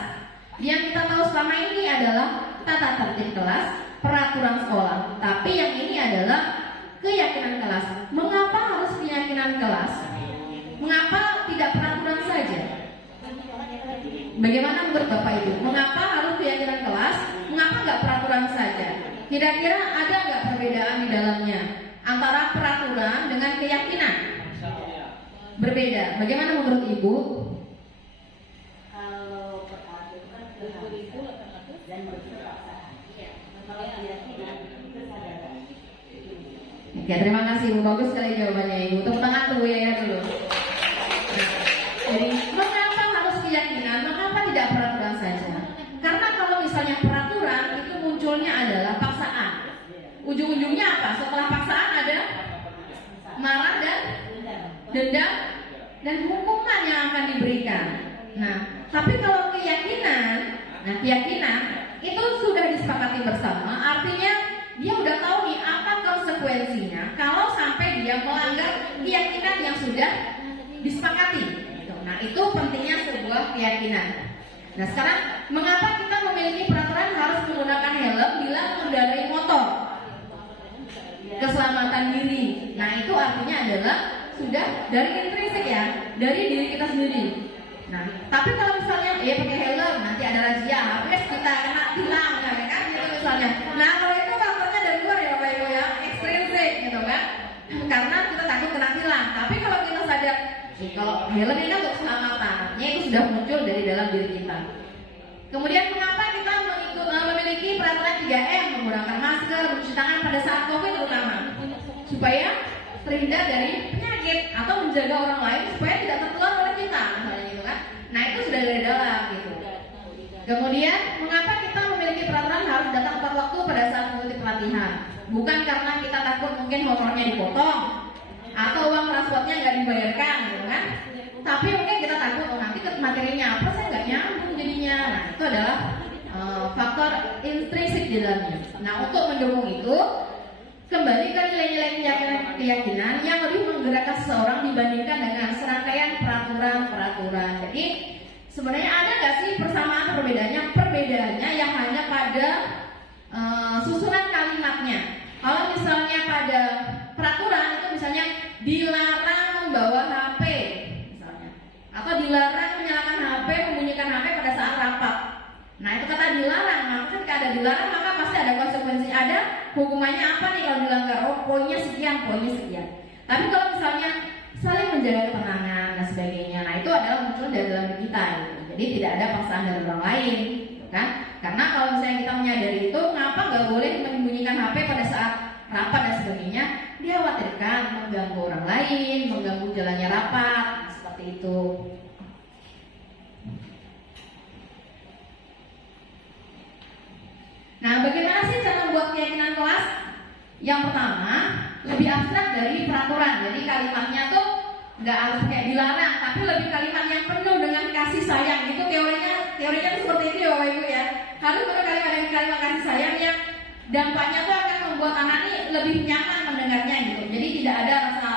Yang kita tahu selama ini adalah tata tertib kelas, peraturan sekolah. Tapi yang ini adalah keyakinan kelas. Mengapa harus keyakinan kelas? Mengapa tidak peraturan saja? Bagaimana menurut Bapak Ibu? Mengapa harus keyakinan kelas? Mengapa nggak peraturan saja? Kira-kira ada nggak perbedaan di dalamnya antara peraturan dengan keyakinan? Berbeda. Bagaimana menurut Ibu? Kalau peraturan itu dan berkepaksaan. Kalau keyakinan itu kesadaran. Oke, terima kasih Ibu. Bagus sekali jawabannya Ibu. Tepuk tangan tuh ya dulu. Jadi, mengapa harus keyakinan? Mengapa tidak peraturan saja? Karena kalau misalnya peraturan itu munculnya adalah paksaan. Ujung-ujungnya apa? Setelah paksaan ada marah dan dendam dan hukuman yang akan diberikan. Nah, tapi kalau keyakinan, keyakinan itu sudah disepakati bersama. Artinya dia udah tahu nih apa konsekuensinya kalau sampai dia melanggar keyakinan yang sudah disepakati. Nah, itu pentingnya sebuah keyakinan. Nah, sekarang mengapa kita memiliki peraturan harus menggunakan helm bila mengendarai motor? Keselamatan diri. Nah, itu artinya adalah sudah dari intrinsik ya, dari diri kita sendiri. Nah, tapi kalau misalnya pakai helm nanti ada razia, habis kita kena tilang, kan gitu misalnya. Nah, kalau itu faktornya dari luar ya Bapak Ibu ya, ekstrinsik gitu kan. Karena kita takut kena tilang. Tapi kalau kita sadar kalau helm ini untuk keselamatannya itu sudah muncul dari dalam diri kita. Kemudian mengapa kita memiliki peraturan 3M, menggunakan masker, mencuci tangan pada saat COVID terutama, supaya terhindar dari penyakit atau menjaga orang lain supaya tidak tertular oleh kita, misalnya gitu kan. Nah, itu Kemudian, mengapa kita memiliki peraturan harus datang tepat waktu pada saat mengikuti pelatihan? Bukan karena kita takut mungkin honornya dipotong atau uang transportnya nggak dibayarkan, gitu kan? Tapi mungkin kita takut, oh nanti materinya apa, saya nggak nyambung jadinya. Nah, itu adalah faktor intrinsik di dalamnya. Nah, untuk mendukung itu, kembali ke nilai-nilai keyakinan yang lebih menggerakkan seseorang dibandingkan dengan serangkaian peraturan-peraturan. Jadi sebenarnya ada nggak sih persamaan perbedaannya? Perbedaannya yang hanya pada susunan kalimatnya. Kalau misalnya pada peraturan itu misalnya dilarang membawa HP, misalnya, atau dilarang menyalakan HP, membunyikan HP pada saat rapat. Nah itu kata dilarang, maka ketika ada dilarang maka pasti ada konsekuensi, ada hukumannya apa nih kalau dilanggar? Oh poinnya sekian, poinnya sekian. Tapi kalau misalnya saling menjaga ketenangan dan sebagainya, nah itu adalah muncul dari dalam diri kita, gitu. Jadi tidak ada paksaan dari orang lain, gitu kan? Karena kalau misalnya kita menyadari itu, ngapa nggak boleh menyembunyikan HP pada saat rapat dan sebagainya? Dikhawatirkan mengganggu orang lain, mengganggu jalannya rapat, nah, seperti itu. Nah, bagaimana sih cara membuat keyakinan kelas? Yang pertama, lebih abstrak dari peraturan. Jadi kalimatnya tuh nggak harus kayak dilarang, tapi lebih kalimat yang penuh dengan kasih sayang. Itu teorinya tuh seperti itu ya Bapak Ibu ya. Harus penuh kalimat kasih sayang yang dampaknya tuh akan membuat anak ini lebih nyaman mendengarnya gitu. Jadi tidak ada rasa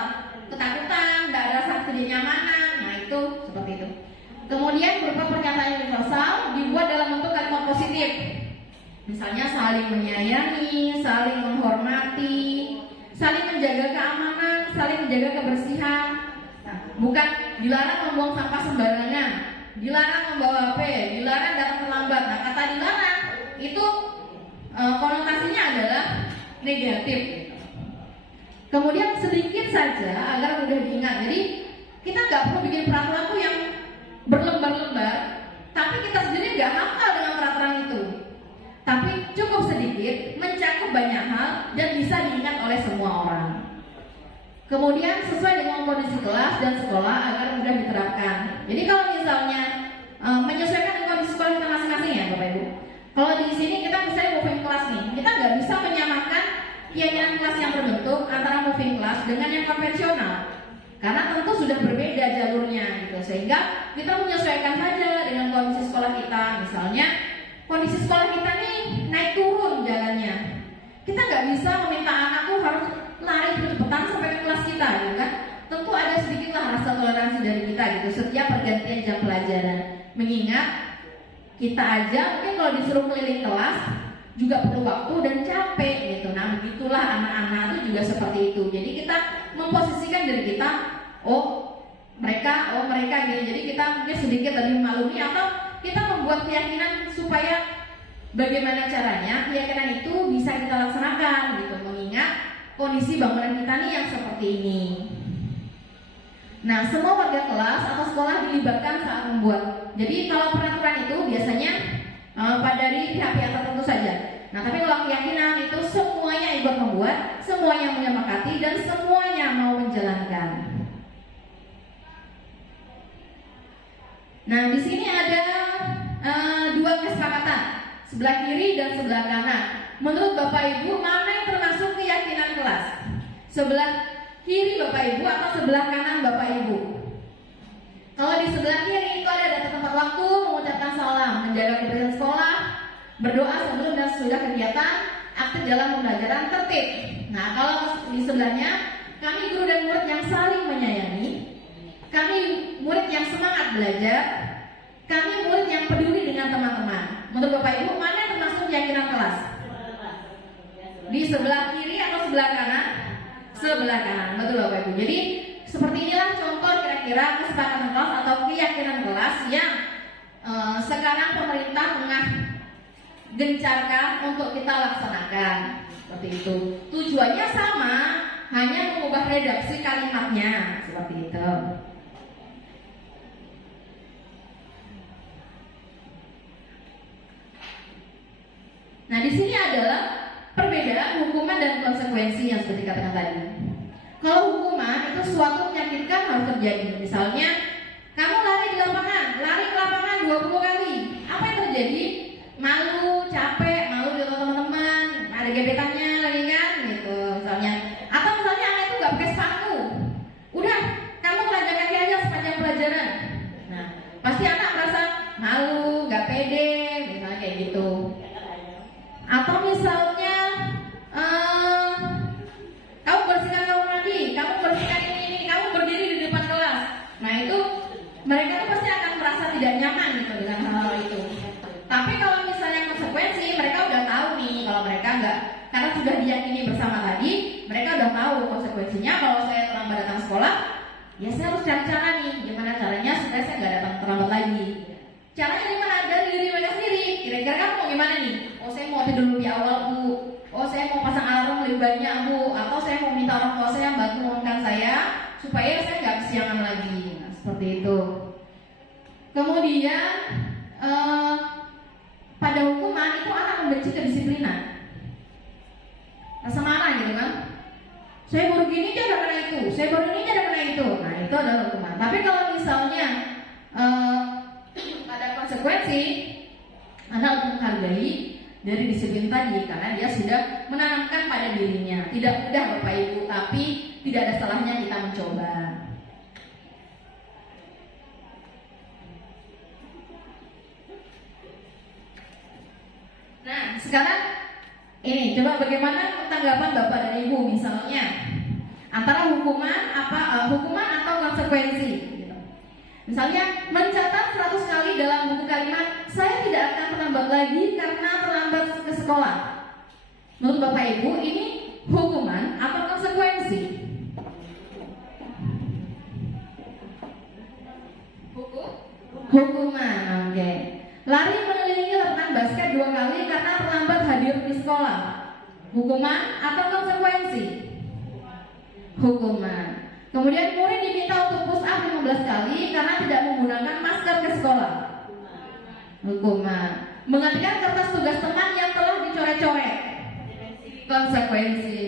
ketakutan, tidak ada rasa ketidaknyamanan. Nah itu seperti itu. Kemudian berupa pernyataan universal dibuat dalam bentuk kalimat positif. Misalnya saling menyayangi, saling menghormati, saling menjaga keamanan, saling menjaga kebersihan. Bukan dilarang membuang sampah sembarangan, dilarang membawa HP, dilarang datang terlambat. Nah kata dilarang itu konotasinya adalah negatif. Kemudian sedikit saja agar mudah diingat. Jadi kita nggak perlu bikin peraturan tuh yang berlembar-lembar, tapi kita sendiri nggak hafal dengan peraturan itu. Tapi cukup sedikit, mencakup banyak hal dan bisa diingat oleh semua orang. Kemudian sesuai dengan kondisi kelas dan sekolah agar mudah diterapkan. Jadi kalau misalnya menyesuaikan dengan kondisi sekolah kita masing-masing ya Bapak Ibu. Kalau di sini kita misalnya moving class nih, kita nggak bisa menyamakan keyakinan kelas yang terbentuk antara moving class dengan yang konvensional. Karena tentu sudah berbeda jalurnya gitu. Sehingga kita menyesuaikan saja dengan kondisi sekolah kita. Misalnya kondisi sekolah kita nih naik turun jalannya. Kita nggak bisa meminta anak tuh harus lari cepet-cepetan sampai ke kelas kita, gitu kan? Tentu ada sedikitlah rasa toleransi dari kita gitu setiap pergantian jam pelajaran. Mengingat kita aja mungkin kalau disuruh keliling kelas juga perlu waktu dan capek gitu. Nah begitulah anak-anak itu juga seperti itu. Jadi kita memposisikan diri kita, mereka gitu. Jadi kita mungkin sedikit lebih maklumi atau kita membuat keyakinan supaya bagaimana caranya keyakinan itu bisa kita laksanakan gitu, mengingat kondisi bangunan kita nih yang seperti ini. Nah, semua warga kelas atau sekolah dilibatkan saat membuat. Jadi kalau peraturan itu biasanya dari pihak-pihak tertentu saja. Nah, tapi kalau keyakinan itu semuanya ikut membuat, semuanya menyepakati dan semuanya mau menjalankan. Nah, di sini ada dua kesepakatan, sebelah kiri dan sebelah kanan. Menurut Bapak Ibu, mana yang termasuk keyakinan kelas? Sebelah kiri Bapak Ibu atau sebelah kanan Bapak Ibu? Kalau di sebelah kiri itu ada data tempat waktu, mengucapkan salam, menjaga kebersihan sekolah, berdoa sebelum dan sesudah kegiatan, aktif dalam pembelajaran, tertib. Nah, kalau di sebelahnya, kami guru dan murid yang saling menyayangi, kami murid yang semangat belajar, kami murid yang peduli dengan teman-teman. Menurut Bapak Ibu, mana yang termasuk keyakinan kelas? Di sebelah kiri atau sebelah kanan? Sebelah kanan, betul Bapak Ibu. Jadi seperti inilah contoh kira-kira kesepakatan kelas atau keyakinan kelas yang sekarang pemerintah tengah gencarkan untuk kita laksanakan. Seperti itu. Tujuannya sama, hanya mengubah redaksi kalimatnya. Seperti itu. Nah, di sini adalah perbedaan hukuman dan konsekuensi yang seperti katakan tadi. Kalau hukuman itu suatu menyakitkan harus terjadi. Misalnya Kamu lari di lapangan, lari ke lapangan 20 kali. Apa yang terjadi? Malu, capek, malu di teman-teman, ada gebetannya lagi kan gitu misalnya. Atau misalnya anak itu nggak pakai sepatu. Udah, kamu telanjang kaki aja sepanjang pelajaran. Nah, pasti anak merasa malu, nggak pede, misalnya kayak gitu. Atau misalnya kamu bersihkan kamar mandi, kamu bersihkan ini, kamu berdiri di depan kelas. Nah itu mereka tuh pasti akan merasa tidak nyaman gitu dengan hal-hal itu. Tapi kalau misalnya konsekuensi, mereka udah tahu nih kalau mereka nggak, karena sudah diyakini bersama tadi, mereka udah tahu konsekuensinya. Kalau saya terlambat datang sekolah, ya saya harus cari cara nih, gimana caranya supaya saya nggak datang terlambat lagi. Caranya gimana? Dari diri mereka sendiri. Kira-kira kamu mau gimana nih? Oh saya mau tidur lebih awal bu. Oh saya mau pasang alarm lebih banyak bu. Atau saya mau minta orang tua saya bantu menurunkan saya supaya saya nggak kesiangan lagi. Nah, seperti itu. Kemudian pada hukuman itu anak membenci kedisiplinan. Rasa marah gitu kan? Saya baru gini aja udah kena itu. Saya baru ini aja udah kena itu. Nah itu adalah hukuman. Tapi kalau misalnya ada konsekuensi, anak lebih menghargai dari disiplin tadi karena dia sudah menanamkan pada dirinya. Tidak mudah Bapak Ibu, tapi tidak ada salahnya kita mencoba. Nah, sekarang ini coba bagaimana tanggapan Bapak dan Ibu misalnya antara hukuman atau konsekuensi. Misalnya mencatat 100 kali dalam buku kalimat saya tidak akan terlambat lagi karena terlambat ke sekolah. Menurut Bapak Ibu ini hukuman atau konsekuensi? Hukuman, oke. Lari mengelilingi lapangan basket 2 kali karena terlambat hadir di sekolah. Hukuman atau konsekuensi? Hukuman. Kemudian murid diminta untuk push up 15 kali karena tidak menggunakan masker ke sekolah. Hukuman. Menggantikan kertas tugas teman yang telah dicoret-coret. Konsekuensi.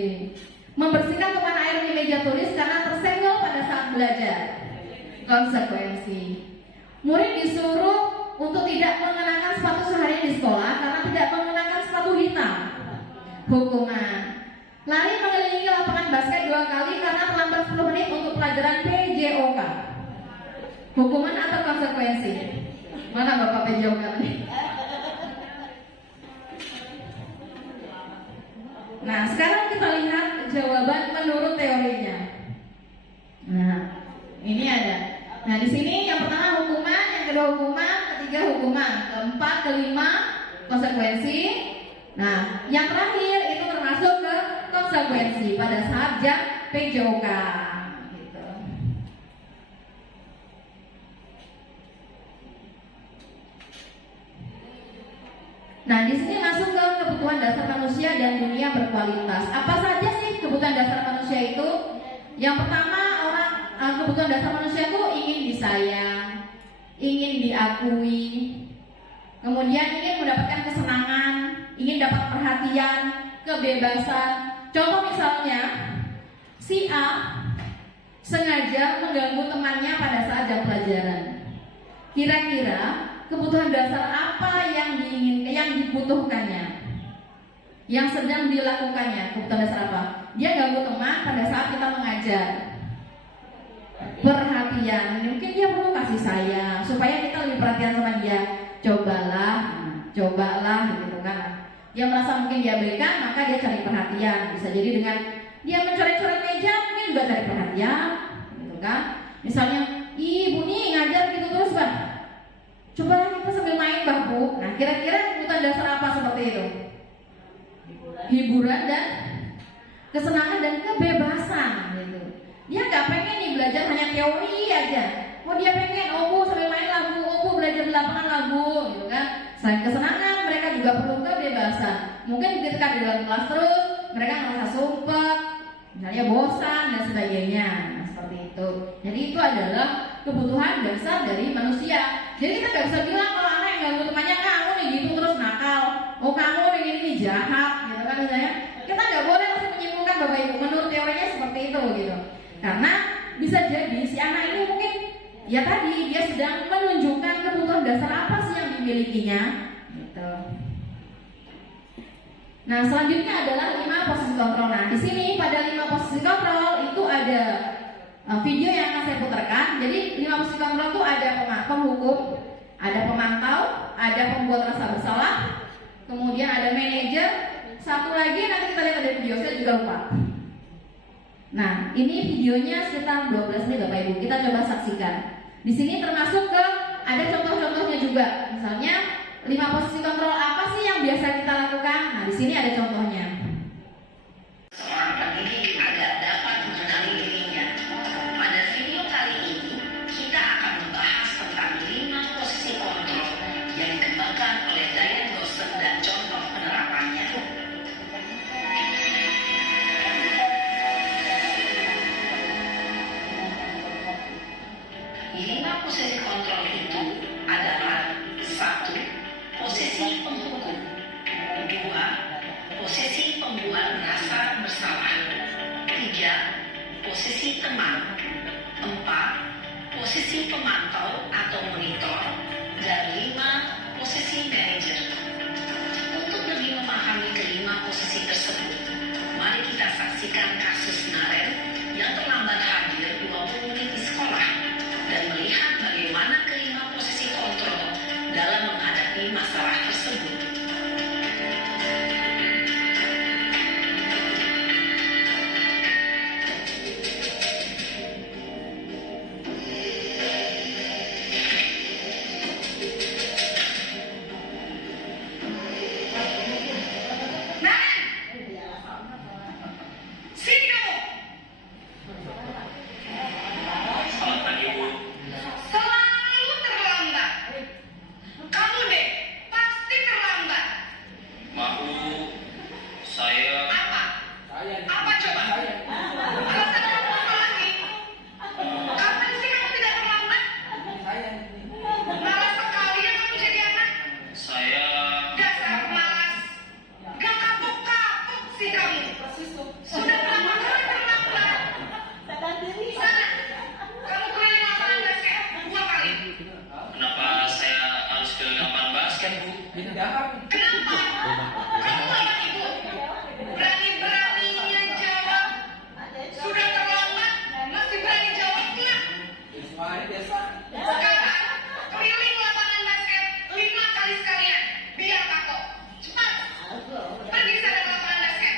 Membersihkan tumpahan air di meja tulis karena tersenggol pada saat belajar. Konsekuensi. Murid disuruh untuk tidak mengenakan sepatu seharian di sekolah karena tidak mengenakan sepatu hitam. Hukuman. Lari mengelilingi lapangan basket 2 kali karena terlambat 10 menit untuk pelajaran PJOK. Hukuman atau konsekuensi? Mana Bapak PJOK nih? Nah, sekarang kita lihat jawaban menurut teorinya. Nah, ini ada. Nah, di sini yang pertama hukuman, yang kedua hukuman, ketiga hukuman, keempat, kelima konsekuensi. Nah, yang terakhir itu termasuk ke konsekuensi pada saat jam PJOK. Gitu. Nah, di sini masuk ke kebutuhan dasar manusia dan dunia berkualitas. Apa saja sih kebutuhan dasar manusia itu? Yang pertama, kebutuhan dasar manusia itu ingin disayang, ingin diakui, kemudian ingin mendapatkan kesenangan, ingin dapat perhatian, kebebasan. Contoh misalnya, si A sengaja mengganggu temannya pada saat jam pelajaran. Kira-kira kebutuhan dasar apa yang dibutuhkannya, yang sedang dilakukannya? Kebutuhan dasar apa? Dia ganggu teman pada saat kita mengajar. Perhatian, mungkin dia perlu kasih sayang supaya kita lebih perhatian sama dia. Cobalah gitu kan. Dia merasa mungkin diabaikan, maka dia cari perhatian. Bisa jadi dengan dia mencoret-coret meja, mungkin juga cari perhatian, gitu kan. Misalnya, ibu nih ngajar gitu terus Bang. Cobalah kita sambil main Bang Bu. Nah, kira-kira kebutuhan dasar apa seperti itu? Hiburan dan kesenangan dan kebebasan gitu. Dia nggak pengen nih belajar hanya teori aja. Oh dia pengen, Bu sambil main lagu, Bu belajar di lapangan lagu, gitu kan. Selain kesenangan, mereka juga perlu kebebasan. Mungkin ketika di dalam kelas terus, mereka merasa sumpah, misalnya bosan dan sebagainya. Nah, seperti itu. Jadi itu adalah kebutuhan dasar dari manusia. Jadi kita nggak bisa bilang kalau anak yang ganggu temannya kamu nih gitu terus nakal, oh kamu nih ini jahat, gitu kan misalnya. Kita nggak boleh langsung menyimpulkan Bapak Ibu menurut teorinya seperti itu gitu. Karena bisa jadi si anak ini mungkin ya tadi dia sedang menunjukkan kebutuhan dasar apa sih yang dimilikinya gitu. Nah, selanjutnya adalah 5 posisi kontrol. Nah, di sini pada 5 posisi kontrol itu ada video yang akan saya putarkan. Jadi 5 posisi kontrol itu ada penghukum, ada pemantau, ada pembuat rasa bersalah, kemudian ada manajer, satu lagi nanti kita lihat ada video, saya juga lupa. Nah, ini videonya sekitar 12 menit Bapak Ibu. Kita coba saksikan. Di sini termasuk ke ada contoh-contohnya juga. Misalnya 5 posisi kontrol apa sih yang biasa kita lakukan? Nah, di sini ada contohnya. Seorang pendidik agar dapat mengenali dirinya. Pada video kali ini, kita akan membahas tentang 5 posisi kontrol yang dikembangkan oleh Diane Dawson dan contoh penerapannya. 5 posisi kontrol itu adalah 1. Posisi penghukum, 2. Posisi pembuat merasa bersalah, 3. Posisi teman, 4. Posisi pemantau atau monitor, dan 5. Posisi manajer. Untuk lebih memahami kelima posisi tersebut, mari kita saksikan kasus Naren yang terlambat hadir 20 menit di sekolah dan melihat bagaimana kelima posisi kontrol dalam menghadapi masalah tersebut. Sini kamu! Selamat pagi, Bu. Selalu terlambat. Kamu deh, pasti terlambat. Maaf Bu, saya Apa? Apa coba? Alasan kamu apa lagi? Kapan sih kamu tidak terlambat? Malas sekali ya kamu jadi anak. saya Dasar malas. Gak kapok-kapok sih kamu. Sudah berapa kali terlambat? Sana, kamu keliling lapangan basket 2 kali. kenapa saya harus ke lapangan basket Bu? Kenapa? Kamu lawan ibu. Berani-beraninya jawab. Sudah terlambat, masih berani jawab nggak? Sekarang keliling lapangan basket 5 kali sekalian. Biar kapok. Cepat. Pergi sana ke lapangan basket.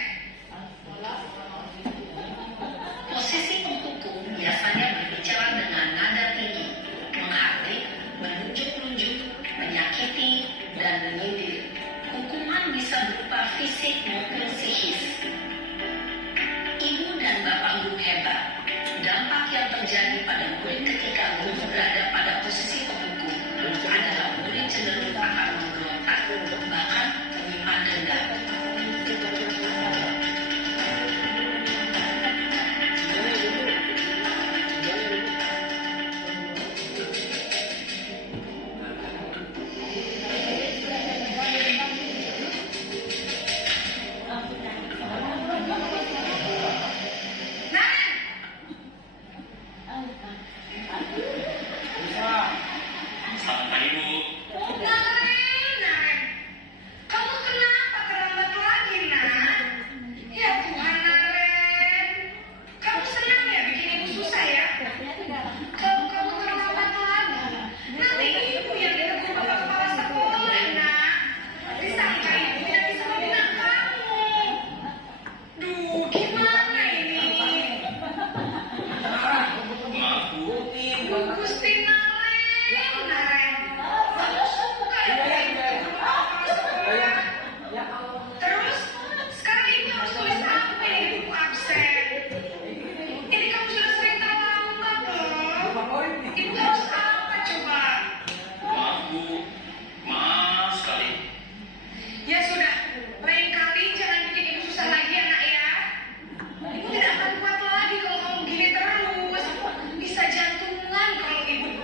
Posisi penghukum biasanya berbicara dengan nada tinggi, menghardik, menunjuk-nunjuk, menyakiti, dan menyindir. Hukuman bisa berupa fisik maupun psikis. Ibu dan bapak guru hebat. Dampak yang terjadi pada murid ketika guru berada pada posisi penghukum adalah murid cenderung akan memberontak, bahkan menyimpan dendam. Selamat pagi Bu. Naren, kamu kenapa terlambat lagi, nak? Ya Tuhan, Naren, kamu senang ya bikin ibu susah ya? Kalau kamu terlambat lagi, nanti ibu yang ditegur bapak kepala sekolah, nak. Disangka ibu tidak bisa membina kamu. Duh, gimana ini? Maaf Bu, Gusti Naren, kamu suka ya bikin ibu bapak kepala sekolah? Terus, sekarang ibu harus tulis apa ini di buku absen? Ini kamu sudah sering terlambat loh. Ibu harus apa coba? maaf Bu, maaf sekali. Ya sudah, lain kali jangan bikin ibu susah lagi ya, nak ya. Ibu tidak akan kuat lagi kalau kamu gini terus. Bisa jantungan kalau ibu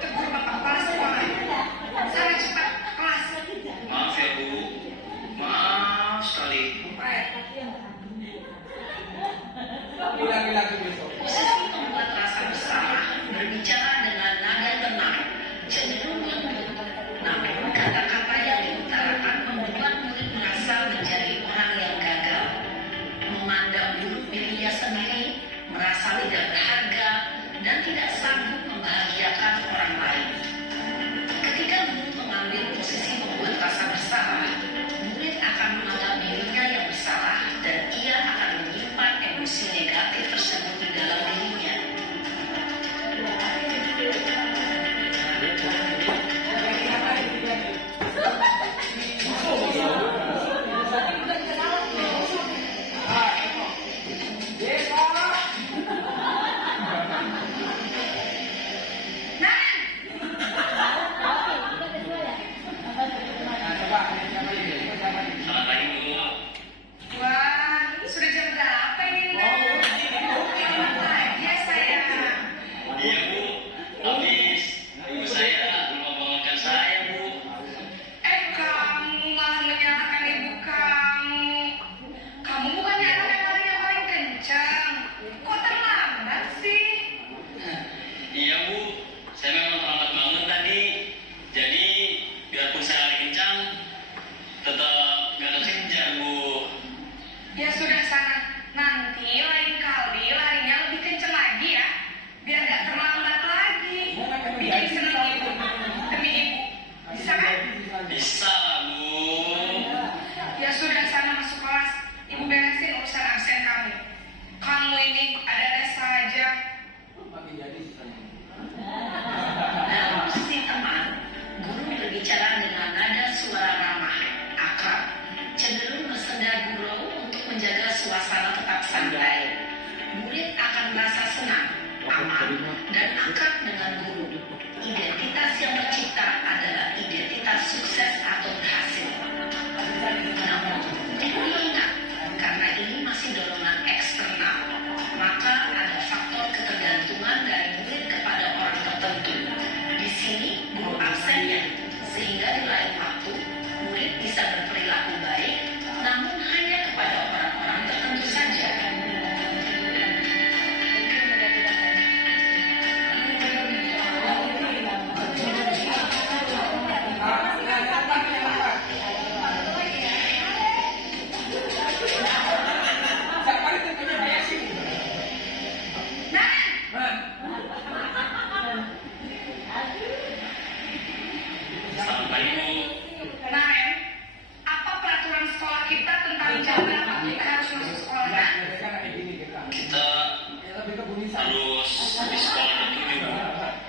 harus di sekolah jam 7, Bu.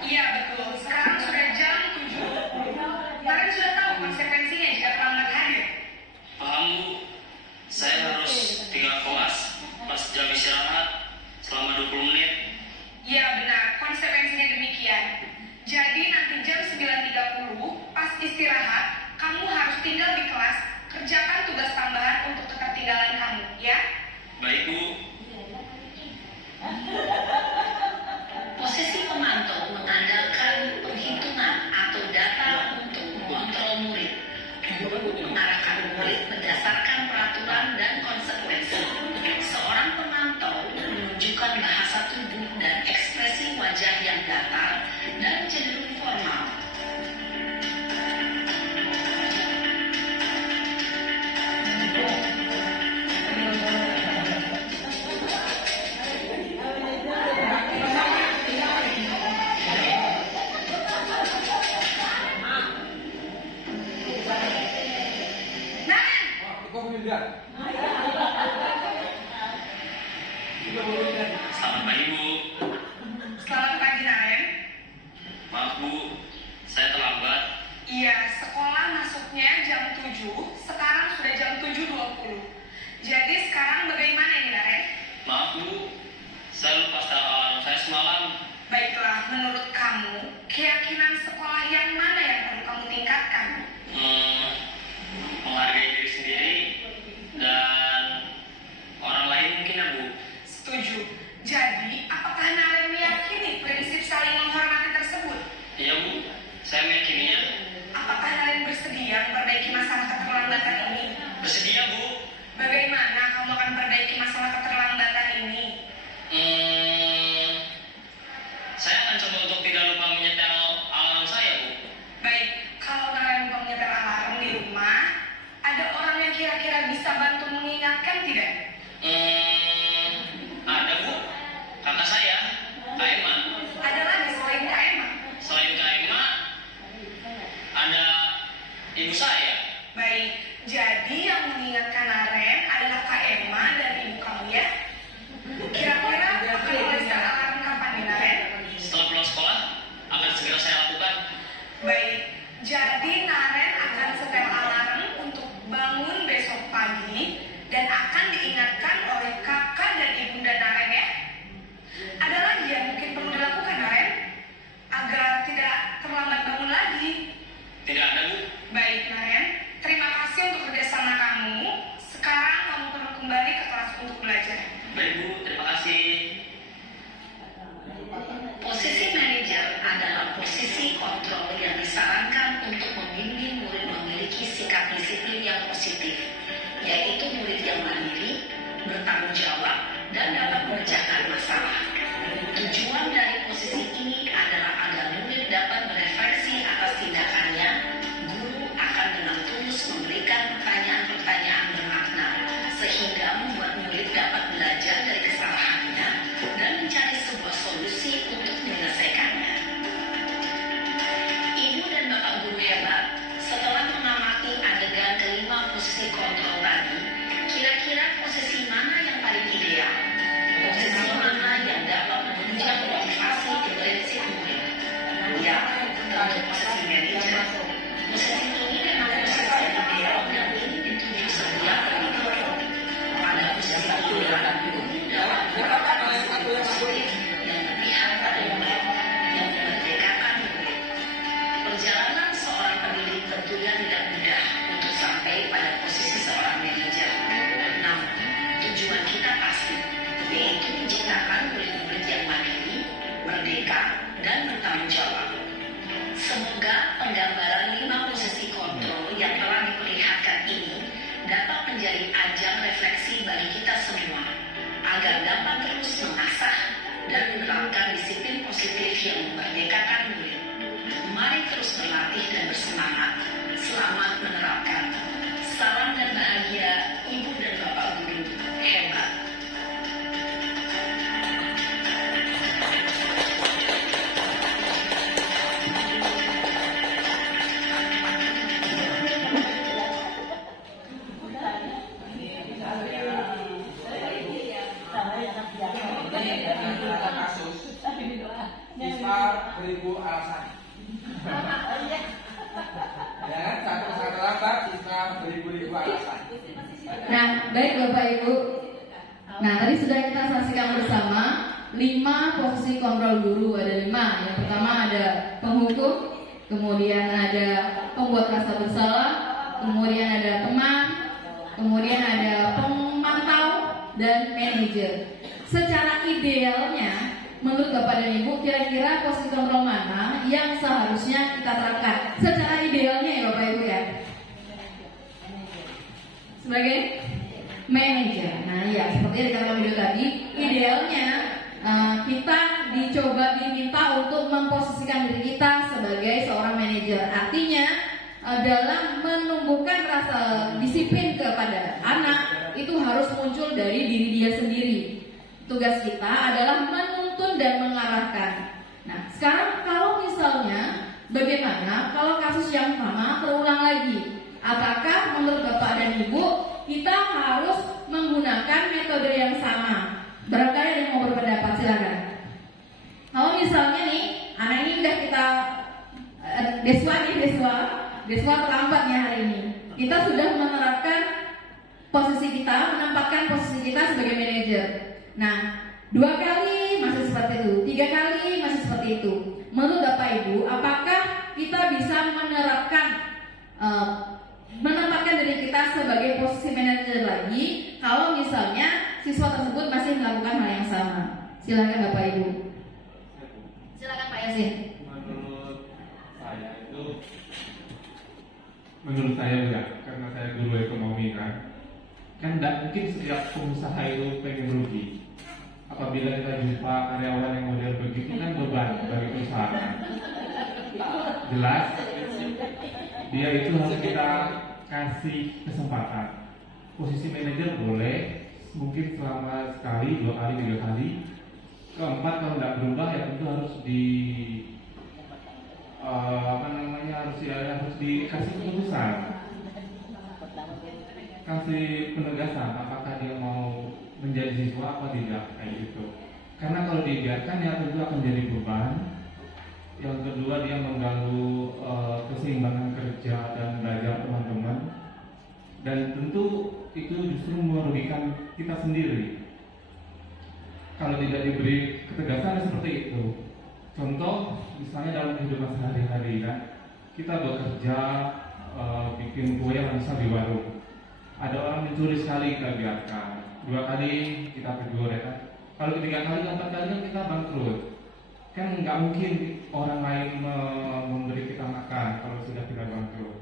Iya betul, sekarang sudah jam 7. Kalian sudah tahu konsekuensinya jika terlambat hadir? Paham, Bu? Saya harus tinggal kelas pas jam istirahat selama 20 menit. Iya benar, konsekuensinya demikian. Jadi nanti jam 9.30 pas istirahat, kamu harus tinggal di kelas, kerjakan tugas tambahan untuk ketertinggalan kamu, ya? Baik, Bu. Posisi pemantau mengandalkan penghitungan atau data untuk mengontrol murid, mengarahkan murid berdasarkan peraturan dan konsekuensi. Seorang pemantau menunjukkan bahasa tubuh dan ekspresi wajah yang datar dan cenderung formal. Selamat pagi, Bu. Selamat pagi, Naren. Maaf, Bu. Saya terlambat. Iya, sekolah masuknya jam 7, sekarang sudah jam 7.20. Jadi sekarang bagaimana ini, Naren? Maaf, Bu. Saya lupa setel alarm saya semalam. Baiklah, menurut kamu, keyakinan sekolah yang mana yang perlu kamu tingkatkan? Menghargai diri sendiri dan orang lain mungkin, ya, Bu. Setuju. Jadi, apakah Naren meyakini prinsip saling menghormati tersebut? Iya, Bu. Saya meyakininya. Apakah Naren bersedia memperbaiki masalah keterlambatan ini? Bersedia, Bu. Bagaimana kamu akan memperbaiki masalah keterlambatan ini? Saya akan coba untuk tidak lupa menyetel alarm saya, Bu. Baik, kalau Naren lupa menyetel alarm di rumah, ada orang yang kira-kira bisa bantu mengingatkan tidak? Ada, Bu. Kakak saya, Kak Emma. Ada lagi selain Kak Emma? Selain Kak Emma, ada ibu saya. Baik, jadi yang mengingatkan Naren adalah Kak Emma dan ibu kamu ya? Kira-kira akan mulai setel alarm kapan nih, Naren? Setelah pulang sekolah, akan segera saya lakukan. Baik, jadi Naren akan setel alarm untuk bangun besok pagi dan akan diingatkan oleh kakak dan ibunda Naren ya. Ada lagi yang mungkin perlu dilakukan, Naren, agar tidak terlambat bangun lagi. Tidak ada, Bu. Baik, Naren, terima kasih untuk kerjasama kamu. Sekarang kamu perlu kembali ke kelas untuk belajar. Baik, Bu. Terima kasih. Posisi manajer adalah posisi kontrol yang disarankan untuk membimbing murid memiliki sikap disiplin yang positif, yaitu murid yang mandiri, bertanggung jawab, dan dapat memecahkan masalah. Tujuan dari posisi ini adalah agar murid dapat berefleksi atas tindakannya. Guru akan dengan tulus memberikan pertanyaan-pertanyaan bermakna, sehingga membuat murid dapat belajar dari kesalahannya dan mencari sebuah solusi untuk menyelesaikannya. Ibu dan bapak guru hebat, setelah mengamati adegan kelima posisi kontrol tadi, kira-kira posisi mana yang paling ideal? Posisi mana yang dapat menunjang motivasi prinsip murid? Ya, tentu posisi manajer. Posisi ini memang posisi ideal dan ini dituju setiap pendidik. Pada posisi ini, guru dapat melakukan positif yang berpihak pada murid, yang memerdekakan murid. Perjalanan seorang pendidik tentunya tidak mudah untuk sampai pada posisi seorang manajer. Namun, tujuan kita pasti, yaitu menciptakan murid-murid yang mandiri, merdeka, dan bertanggung jawab. Semoga penggambaran 5 posisi kontrol yang telah diperlihatkan ini dapat menjadi ajang refleksi bagi kita semua, agar dapat terus mengasah dan menerapkan disiplin positif yang memerdekakan murid. Mari terus berlatih dan bersemangat. Selamat menerapkan. Salam dan bahagia, Ibu dan Bapak Guru hebat. Terima kasih. beribu alasan. Ya kan, satu terlambat bisa beribu-ribu alasan. Nah, baik Bapak Ibu. Nah, tadi sudah kita saksikan bersama 5 posisi kontrol guru, ada 5. Yang pertama ada penghukum, kemudian ada pembuat rasa bersalah, kemudian ada teman, kemudian ada pemantau dan manajer. Secara idealnya, menurut Bapak dan Ibu, kira-kira posisi kontrol mana yang seharusnya kita terapkan? Secara idealnya ya Bapak Ibu ya. Sebagai manajer. Nah ya, seperti yang dikatakan video tadi, idealnya kita diminta untuk memposisikan diri kita sebagai seorang manajer. Artinya dalam menumbuhkan rasa disiplin kepada anak itu harus muncul dari diri dia sendiri. Tugas kita adalah menuntun dan mengarahkan. Nah, sekarang kalau misalnya bagaimana kalau kasus yang sama terulang lagi? Apakah menurut Bapak dan Ibu kita harus menggunakan metode yang sama? Barangkali ada yang mau berpendapat, silakan. Kalau misalnya nih, anak ini udah kita Deswa terlambat nih hari ini. Kita sudah menerapkan menempatkan posisi kita sebagai manajer. Nah, 2 kali masih seperti itu, 3 kali masih seperti itu. Menurut Bapak Ibu, apakah kita bisa menempatkan diri kita sebagai posisi manajer lagi kalau misalnya siswa tersebut masih melakukan hal yang sama? Silakan Bapak Ibu. Silakan Pak Yasin. Menurut saya enggak, karena saya guru ekonomi kan enggak mungkin setiap pengusaha itu pengen merugi. Apabila kita jumpa karyawan yang model begitu kan beban bagi perusahaan. Jelas dia itu harus kita kasih kesempatan. Posisi manajer boleh mungkin selama sekali, 2 kali, 3 kali. Keempat kalau tidak berubah ya tentu harus harus dikasih keputusan, kasih penegasan apakah dia mau menjadi siswa apa tidak, kayak gitu. Karena kalau dibiarkan ya tentu akan jadi beban. Yang kedua dia mengganggu keseimbangan kerja dan belajar teman-teman, dan tentu itu justru merugikan kita sendiri kalau tidak diberi ketegasan seperti itu. Contoh misalnya dalam kehidupan sehari-hari kan, kita bekerja bikin kue yang bisa di warung. Ada orang mencuri sekali, kita biarkan. 2 kali kita tegur ya kan. Kalau 3 kali, 4 kali kan kita bangkrut. Kan nggak mungkin orang lain memberi kita makan kalau sudah kita bangkrut.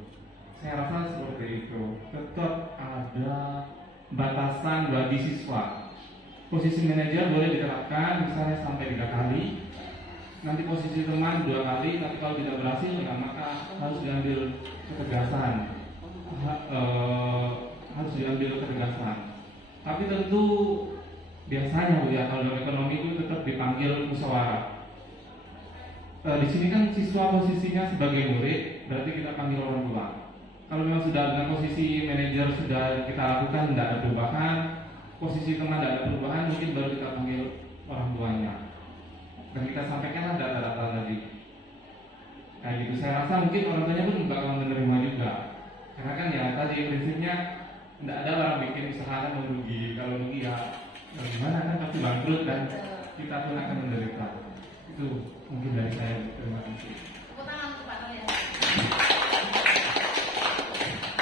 Saya rasa seperti itu. Tetap ada batasan bagi siswa. Posisi manajer boleh diterapkan misalnya sampai 3 kali. Nanti posisi teman 2 kali, tapi kalau tidak berhasil ya maka harus diambil ketegasan. Harus diambil ketegasan. Tapi tentu biasanya Bu ya, kalau dalam ekonomi itu tetap dipanggil musyawarah. Di sini kan siswa posisinya sebagai murid, berarti kita panggil orang tua. Kalau memang sudah dengan posisi manajer sudah kita lakukan tidak ada perubahan, posisi teman tidak ada perubahan, mungkin baru kita panggil orang tuanya. Dan kita sampaikanlah data-data tadi. Nah gitu, saya rasa mungkin orang tuanya pun nggak akan menerima juga. Karena kan ya tadi prinsipnya tidak ada orang bikin usaha kan merugi. Kalau rugi ya gimana kan pasti bangkrut dan kita pun akan menderita. Itu mungkin dari saya. Terima kasih.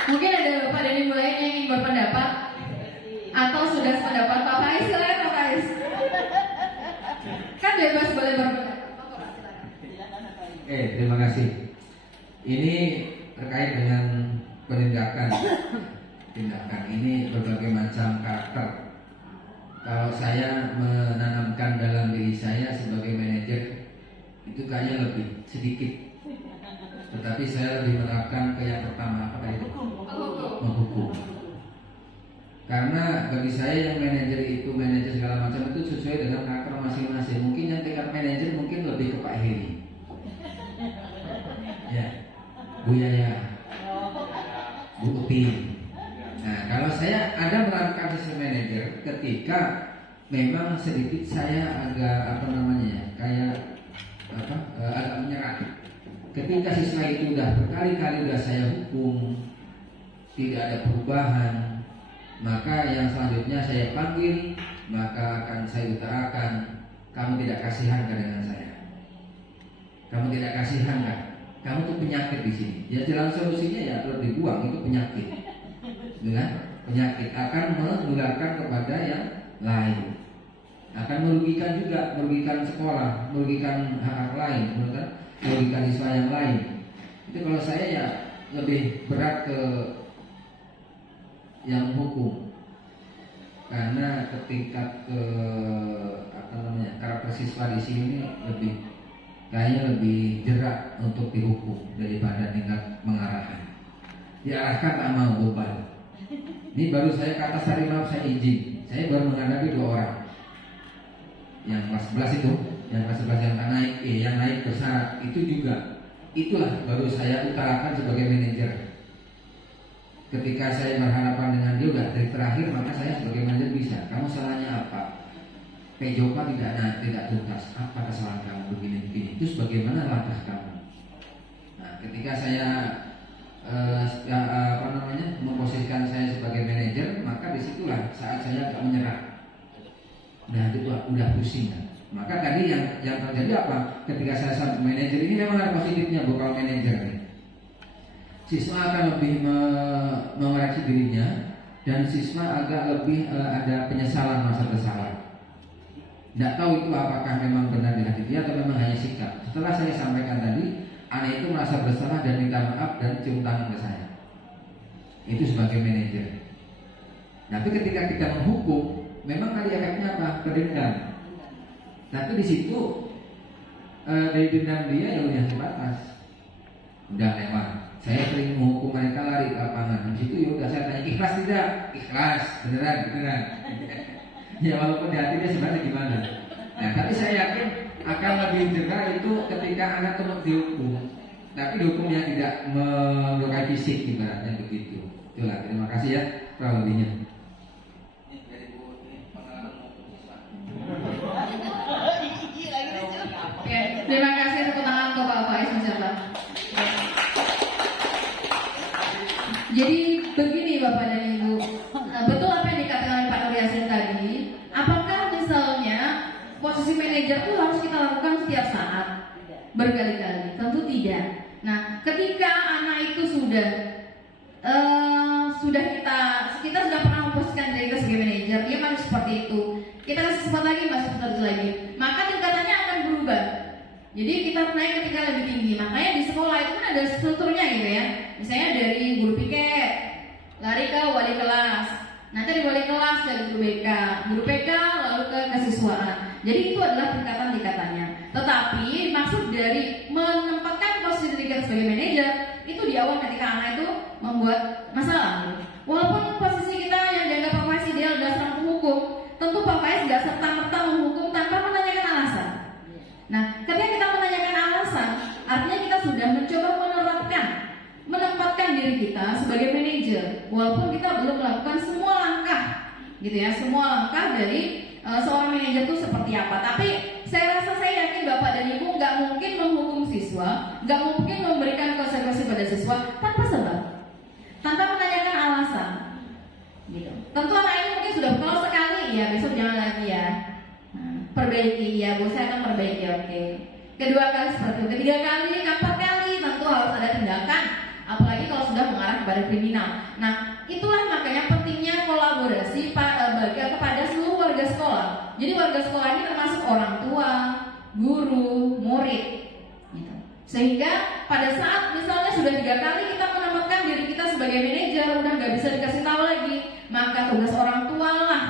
Mungkin ada Bapak dan Ibu lain yang ingin berpendapat atau sudah sependapat Pak Faiz, silakan Pak Faiz. Kan bebas boleh berpendapat. Terima kasih. Ini terkait dengan penindakan. Tindakan ini berbagai macam karakter. Kalau saya menanamkan dalam diri saya sebagai manajer itu kayaknya lebih sedikit. Tetapi saya lebih menerapkan ke yang pertama, apa itu? Menghukum. Karena bagi saya yang manajer itu manajer segala macam itu sesuai dengan karakter masing-masing. Mungkin yang tingkat manajer mungkin lebih ke Pak Heri. Ya, Bu Yaya, Bu Uti. Nah, kalau saya ada menerapkan sistem manajer ketika memang sedikit saya agak agak ketika siswa itu udah berkali-kali udah saya hukum, tidak ada perubahan, maka yang selanjutnya saya panggil, maka akan saya utarakan, kamu tidak kasihan kan dengan saya? Kamu tidak kasihan kan? Kamu tuh penyakit di sini. Ya jalan solusinya ya perlu dibuang, itu penyakit. Dengan penyakit akan menularkan kepada yang lain. Akan merugikan juga, merugikan sekolah, merugikan hak lain, merugikan siswa yang lain. Itu kalau saya ya lebih berat ke yang hukum, karena ketika ke karakter siswa di sini kayaknya lebih jerak untuk dihukum daripada tingkat mengarahkan. Diarahkan tak mau beban. Ini baru saya kata sari maaf saya izin. Saya baru menghadapi 2 orang. Yang kelas 11 itu, yang kelas 11 yang naik bersyarat itu juga. Itulah baru saya utarakan sebagai manajer. Ketika saya berhadapan dengan dia udah dari terakhir, maka saya sebagai manajer bisa. Kamu salahnya apa? PJOPA tidak tuntas. Apa kesalahan kamu begini? Terus bagaimana langkah kamu? Nah, ketika saya memposisikan saya sebagai manajer, maka disitulah saat saya agak menyerah. Nah, itu udah pusing kan? Maka tadi yang terjadi apa? Ketika saya sebagai manajer ini memang ada positifnya bakal manajer nih. Siswa akan lebih mengoreksi dirinya, dan siswa agak lebih ada penyesalan masa bersalah. Tidak tahu itu apakah memang benar di hati dia atau memang hanya sikap. Setelah saya sampaikan tadi, anak itu merasa bersalah dan minta maaf dan cium tangan ke saya. Itu sebagai manajer. Tapi ketika kita menghukum, memang tadi efeknya apa? Berdendam. Tapi di situ dari dendam dia ya udah sebatas, udah lewat. Saya sering menghukum mereka lari ke lapangan. Di situ ya udah saya tanya ikhlas tidak? Ikhlas, beneran. Ya walaupun di hati dia sebenarnya gimana. Nah tapi saya yakin akan lebih jerah itu ketika anak itu dihukum. Tapi dihukumnya tidak melukai fisik ibaratnya begitu. Itulah, terima kasih ya kurang lebihnya. Oke, terima kasih, tepuk tangan untuk Pak Faiz insyaallah. Jadi begini Bapak dan Ibu, betul apa yang dikatakan oleh Pak Nur Yasin tadi. Apakah misalnya posisi manajer itu harus kita lakukan setiap saat berkali-kali? Tentu tidak. Nah, ketika anak itu sudah kita sudah pernah memposisikan diri kita sebagai manajer, dia masih seperti itu. Kita kasih kesempatan lagi, masih seperti lagi. Maka tingkatannya akan berubah. Jadi kita naik ketika lebih tinggi. Makanya di sekolah itu kan ada strukturnya gitu ya. Misalnya dari guru piket, lari ke wali kelas. Nanti dari wali kelas ke guru PK lalu ke kesiswaan. Jadi itu adalah tingkatan-tingkatannya. Tetapi maksud dari menempatkan posisi diri sebagai manajer itu di awal ketika anak itu membuat masalah. Walaupun posisi kita yang dianggap Pak Faiz ideal adalah seorang penghukum, tentu Pak Faiz tidak serta-merta menghukum tanpa menanyakan alasan. Nah, ketika kita menanyakan alasan, artinya kita sudah mencoba menempatkan diri kita sebagai manajer, walaupun kita belum melakukan semua langkah, gitu ya, semua langkah dari seorang manajer itu seperti apa. Tapi saya yakin Bapak dan Ibu nggak mungkin menghukum siswa, nggak mungkin memberikan konsekuensi pada siswa tanpa sebab, tanpa menanyakan alasan. Gitu. Tentu anak ini mungkin sudah kalau sekali ya besok jangan lagi ya. Perbaiki ya, Bu, saya akan perbaiki, oke. Kedua kali seperti itu, ketiga kali, keempat kali tentu harus ada tindakan, apalagi kalau sudah mengarah kepada kriminal. Nah, itulah makanya pentingnya kolaborasi kepada seluruh warga sekolah. Jadi warga sekolah ini termasuk orang tua, guru, murid, gitu. Sehingga pada saat misalnya sudah 3 kali kita menempatkan diri kita sebagai manajer, udah nggak bisa dikasih tahu lagi, maka tugas orang tua lah.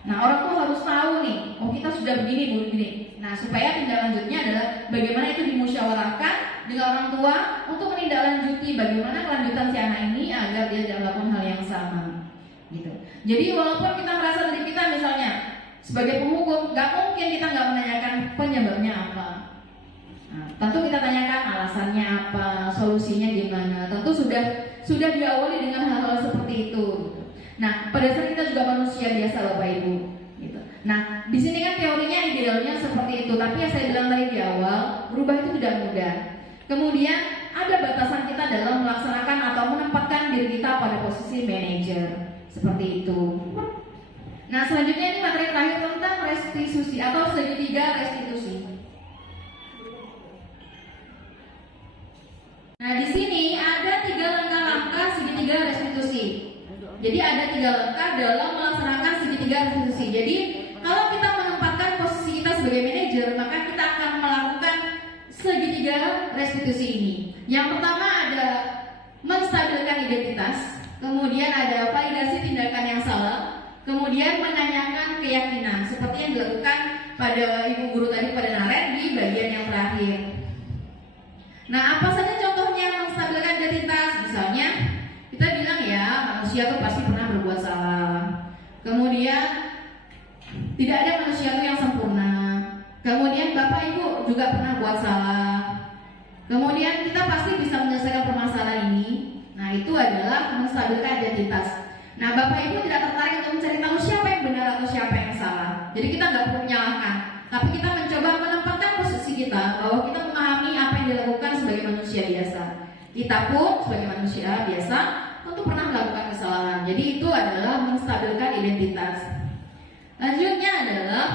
Nah, orang tua harus tahu nih, oh kita sudah begini. Nah, supaya tindak lanjutnya adalah bagaimana itu dimusyawarahkan dengan orang tua untuk menindaklanjuti bagaimana kelanjutan si anak ini agar dia tidak melakukan hal yang sama. Gitu. Jadi walaupun kita merasa diri kita misalnya sebagai penghukum, nggak mungkin kita nggak menanyakan penyebabnya apa. Nah, tentu kita tanyakan alasannya apa, solusinya gimana. Tentu sudah diawali dengan hal-hal seperti itu. Gitu. Nah, pada saat kita juga manusia biasa Bapak Ibu, gitu. Nah, di sini kan teorinya idealnya seperti itu, tapi yang saya bilang tadi di awal, berubah itu tidak mudah. Kemudian ada batasan kita dalam melaksanakan atau menempatkan diri kita pada posisi manajer. Seperti itu. Nah, selanjutnya ini materi terakhir tentang restitusi atau segitiga restitusi. Nah, di sini ada 3 langkah-langkah segitiga restitusi. Jadi ada 3 langkah dalam melaksanakan segitiga restitusi. Jadi kalau kita menempatkan posisi kita sebagai manajer, maka kita akan melakukan segitiga restitusi ini. Yang pertama ada menstabilkan identitas, kemudian ada validasi tindakan yang salah, kemudian menanyakan keyakinan seperti yang dilakukan pada ibu guru tadi pada Naren di bagian yang terakhir. Nah, apa saja contohnya menstabilkan identitas? Misalnya kita bilang ya, manusia tuh pasti pernah berbuat salah. Kemudian tidak ada manusia itu yang sempurna. Kemudian Bapak Ibu juga pernah buat salah. Kemudian kita pasti bisa menyelesaikan permasalahan ini. Nah, itu adalah menstabilkan identitas. Nah, Bapak Ibu tidak tertarik untuk mencari tahu siapa yang benar atau siapa yang salah. Jadi kita nggak perlu menyalahkan, tapi kita mencoba menempatkan posisi kita bahwa kita memahami apa yang dilakukan sebagai manusia biasa. Kita pun sebagai manusia biasa tentu pernah melakukan kesalahan. Jadi itu adalah menstabilkan identitas. Lanjutnya adalah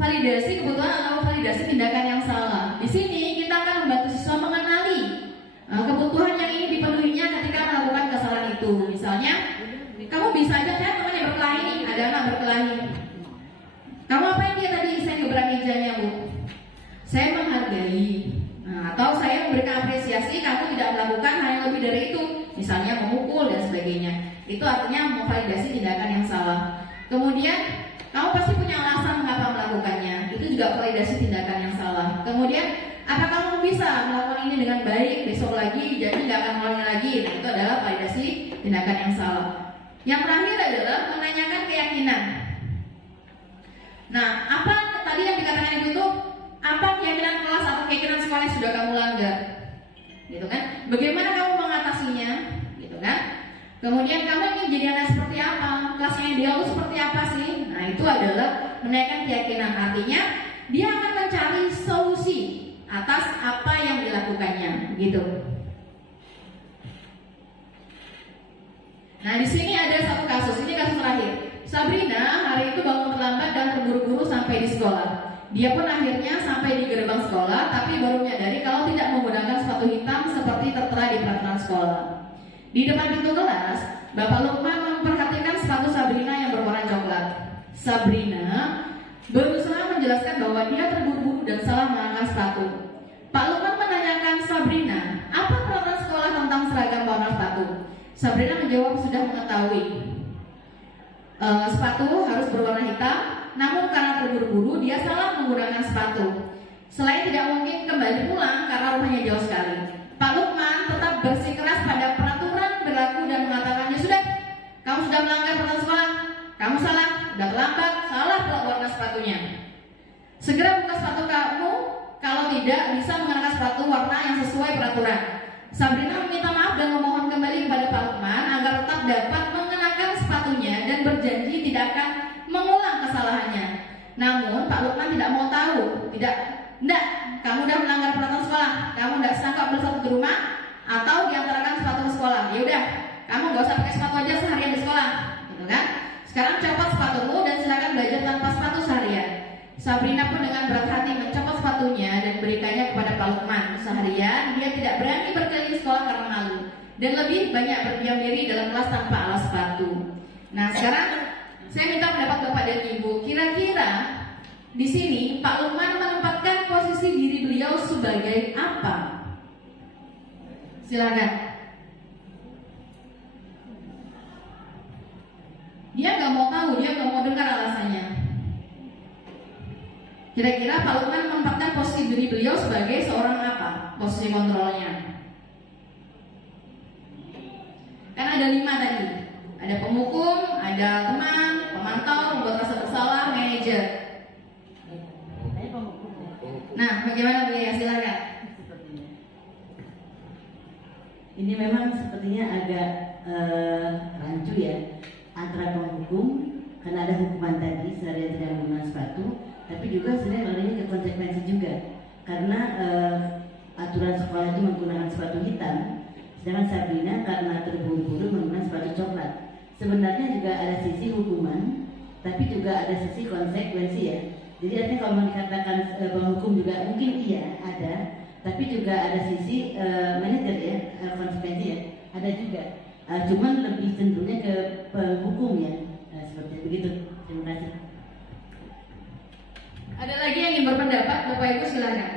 validasi kebutuhan atau validasi tindakan yang salah. Di sini kita akan membantu siswa mengenali kebutuhan yang ingin dipenuhinya ketika melakukan kesalahan itu. Misalnya, kamu bisa aja lihat temannya berkelahi nih, ada anak berkelahi. Kamu apain dia tadi? Saya gebrak mejanya, Bu. Saya menghargai. Nah, atau saya memberikan apresiasi, kamu tidak melakukan hal yang lebih dari itu, misalnya memukul dan sebagainya. Itu artinya memvalidasi tindakan yang salah. Kemudian kamu pasti punya alasan mengapa melakukannya. Itu juga validasi tindakan yang salah. Kemudian, apa kamu bisa melakukan ini dengan baik besok lagi, jadi nggak akan mengulangi lagi. Nah, itu adalah validasi tindakan yang salah. Yang terakhir adalah menanyakan keyakinan. Nah, apa tadi yang dikatakan Ibu itu? Apa keyakinan kelas atau keyakinan sekolah yang sudah kamu langgar? Gitu kan? Bagaimana kamu mengatasinya? Gitu kan? Kemudian kamu ingin jadi anak seperti apa? Kelasnya ideal itu seperti apa sih? Nah, itu adalah menanyakan keyakinan. Artinya dia akan mencari solusi atas apa yang dilakukannya, gitu. Nah, di sini ada satu kasus. Ini kasus terakhir. Sabrina hari itu bangun terlambat dan terburu-buru sampai di sekolah. Dia pun akhirnya sampai di gerbang sekolah, tapi baru menyadari kalau tidak menggunakan sepatu hitam seperti tertera di peraturan sekolah. Di depan pintu kelas, Bapak Lukman memperhatikan sepatu Sabrina yang berwarna coklat. Sabrina berusaha menjelaskan bahwa dia terburu-buru dan salah mengenakan sepatu. Pak Lukman menanyakan Sabrina, apa peraturan sekolah tentang seragam warna sepatu? Sabrina menjawab sudah mengetahui. Sepatu harus berwarna hitam, namun karena terburu-buru dia salah menggunakan sepatu. Selain tidak mungkin kembali pulang karena rumahnya jauh sekali, Pak Lukman tetap bersikeras pada peraturan berlaku dan mengatakannya sudah, kamu sudah melanggar peraturan sekolah, kamu salah, sudah terlambat, salah pula warna sepatunya. Segera buka sepatu kamu, kalau tidak bisa mengenakan sepatu warna yang sesuai peraturan. Sabrina meminta maaf dan memohon kembali kepada Pak Lukman agar tetap dapat mengenakan sepatunya dan berjanji tidak akan mengulang kesalahannya. Namun Pak Lukman tidak mau tahu. Tidak, kamu udah melanggar peraturan sekolah. Kamu tidak sangka beli sepatu di rumah atau diantarkan sepatu ke sekolah. Ya udah, kamu gak usah pakai sepatu aja seharian di sekolah, gitu kan? Sekarang copot sepatumu dan silakan belajar tanpa sepatu seharian. Sabrina pun dengan berat hati mencopot sepatunya dan berikannya kepada Pak Lukman. Seharian dia tidak berani berkeliling sekolah karena malu dan lebih banyak berdiam diri dalam kelas tanpa alas sepatu. Nah, sekarang saya minta pendapat Bapak dan Ibu. Kira-kira di sini Pak Lukman menempatkan posisi diri beliau sebagai apa? Silakan. Dia nggak mau tahu, dia nggak mau dengar alasannya. Kira-kira Pak Lukman menempatkan posisi diri beliau sebagai seorang apa? Posisi kontrolnya. Kan ada 5 tadi. Ada pemhukum, ada teman, pemantau, membuat rasa bersalah, manajer. Nah, bagaimana Bu ya? Silakan. Ini memang sepertinya agak rancu ya antara penghukum karena ada hukuman tadi seharian tidak menggunakan sepatu, tapi juga sebenarnya larinya ke konsekuensi juga karena aturan sekolah itu menggunakan sepatu hitam, sedangkan Sabrina karena terburu-buru menggunakan sepatu coklat. Sebenarnya juga ada sisi hukuman, tapi juga ada sisi konsekuensi ya. Jadi artinya kalau mau dikatakan menghukum juga mungkin iya ada, tapi juga ada sisi manajer ya, konsekuensi ya, ada juga. Cuman lebih cenderungnya ke penghukum ya, seperti begitu. Terima kasih. Ada lagi yang ingin berpendapat, Bapak Ibu silakan.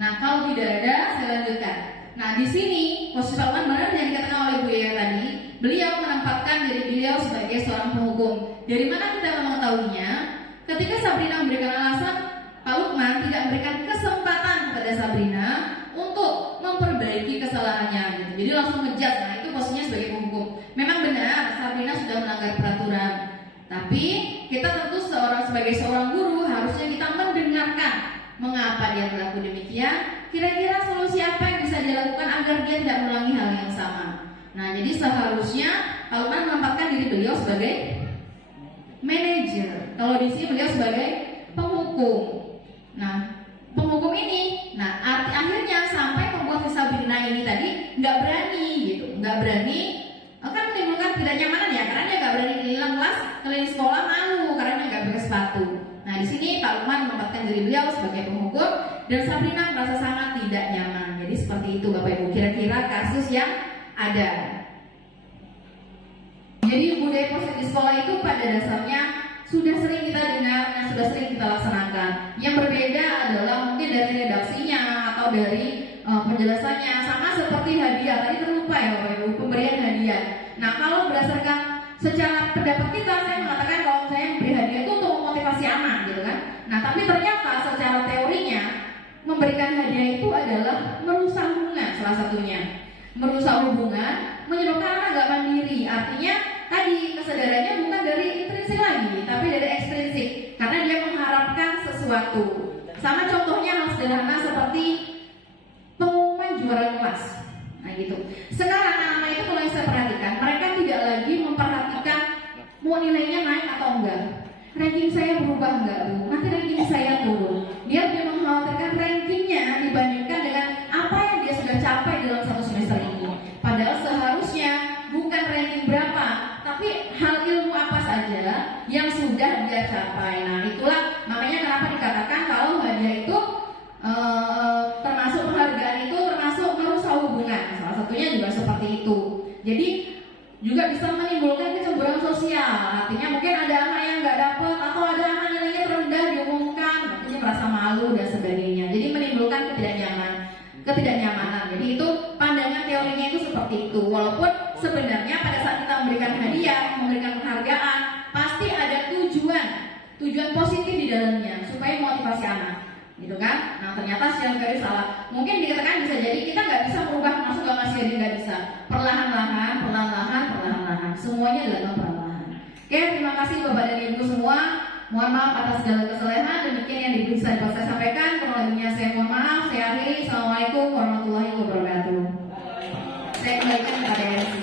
Nah, kalau tidak ada, saya lanjutkan. Nah, di sini posisi Pak Lukman benar yang dikatakan oleh Bu Yaya tadi, beliau menempatkan diri beliau sebagai seorang penghukum. Dari mana kita mengetahuinya? Ketika Sabrina memberikan alasan, Pak Lukman tidak memberikan kesempatan kepada Sabrina untuk memperbaiki kesalahannya. Gitu. Jadi langsung ngejat. Nah, itu posisinya sebagai penghukum. Memang benar Sabrina sudah melanggar peraturan. Tapi kita tentu sebagai seorang guru harusnya kita mendengarkan mengapa dia berlaku demikian. Kira-kira solusi apa yang bisa dilakukan agar dia tidak mengulangi hal yang sama. Nah, jadi seharusnya Pak Lukman menempatkan diri beliau sebagai manajer. Kalau di sini beliau sebagai penghukum. Nah, penghukum ini, akhirnya sampai membuat si Sabrina ini tadi nggak berani gitu, nggak berani, akan menimbulkan tidak nyamanan ya, karena dia nggak berani keliling kelas, keliling sekolah malu karena dia nggak pakai sepatu. Nah, di sini Pak Lukman menempatkan diri beliau sebagai penghukum dan Sabrina merasa sangat tidak nyaman. Jadi seperti itu Bapak Ibu, kira-kira kasus yang ada. Jadi budaya positif di sekolah itu pada dasarnya sudah sering kita dengar dan sudah sering kita laksanakan. Yang berbeda adalah mungkin dari redaksinya atau dari penjelasannya, sama seperti hadiah. Tadi terlupa ya Bapak Ibu, pemberian hadiah. Nah, kalau berdasarkan secara pendapat kita, saya mengatakan kalau saya memberi hadiah itu untuk memotivasi anak gitu kan. Nah, tapi ternyata secara teorinya memberikan hadiah itu adalah merusak hubungan, salah satunya. Merusak hubungan, menyebabkan anak gak mandiri. Artinya tadi kesadarannya bukan dari intrinsik lagi, tapi dari ekstrinsik, karena dia mengharapkan sesuatu. Sama contohnya hal sederhana seperti pengumuman juara kelas. Nah gitu. Sekarang anak-anak itu kalau saya perhatikan, mereka tidak lagi memperhatikan mau nilainya naik atau enggak, ranking saya berubah enggak Bu, nanti ranking saya turun. Dia mengkhawatirkan rankingnya dibandingkan dengan apa yang dia sudah capai dalam satu semester ini. Padahal seharusnya bukan ranking berapa, tapi hal ilmu apa saja yang sudah dia capai. Nah itulah makanya kenapa dikatakan kalau hadiah itu termasuk penghargaan itu termasuk merusak hubungan. Salah satunya juga seperti itu. Jadi juga bisa menimbulkan kecemburuan sosial. Artinya mungkin ada anak yang nggak dapat atau ada anak nilainya terendah diumumkan, makanya merasa malu dan sebagainya. Jadi menimbulkan ketidaknyamanan. Jadi itu pandangan teorinya itu seperti itu. Walaupun sebenarnya pada saat kita memberikan hadiah, memberikan penghargaan, pasti ada tujuan positif di dalamnya supaya motivasi anak. Gitu kan? Nah ternyata secara teori salah. Mungkin dikatakan bisa jadi kita nggak bisa merubah langsung gak ngasih hadiah, nggak bisa. Perlahan-lahan. Semuanya dilakukan perlahan. Oke, terima kasih Bapak dan Ibu semua. Mohon maaf atas segala kesalahan. Demikian yang bisa saya sampaikan. Kurang lebihnya saya mohon maaf. Saya akhiri. Assalamualaikum warahmatullahi wabarakatuh. Saya kembalikan kepada MC.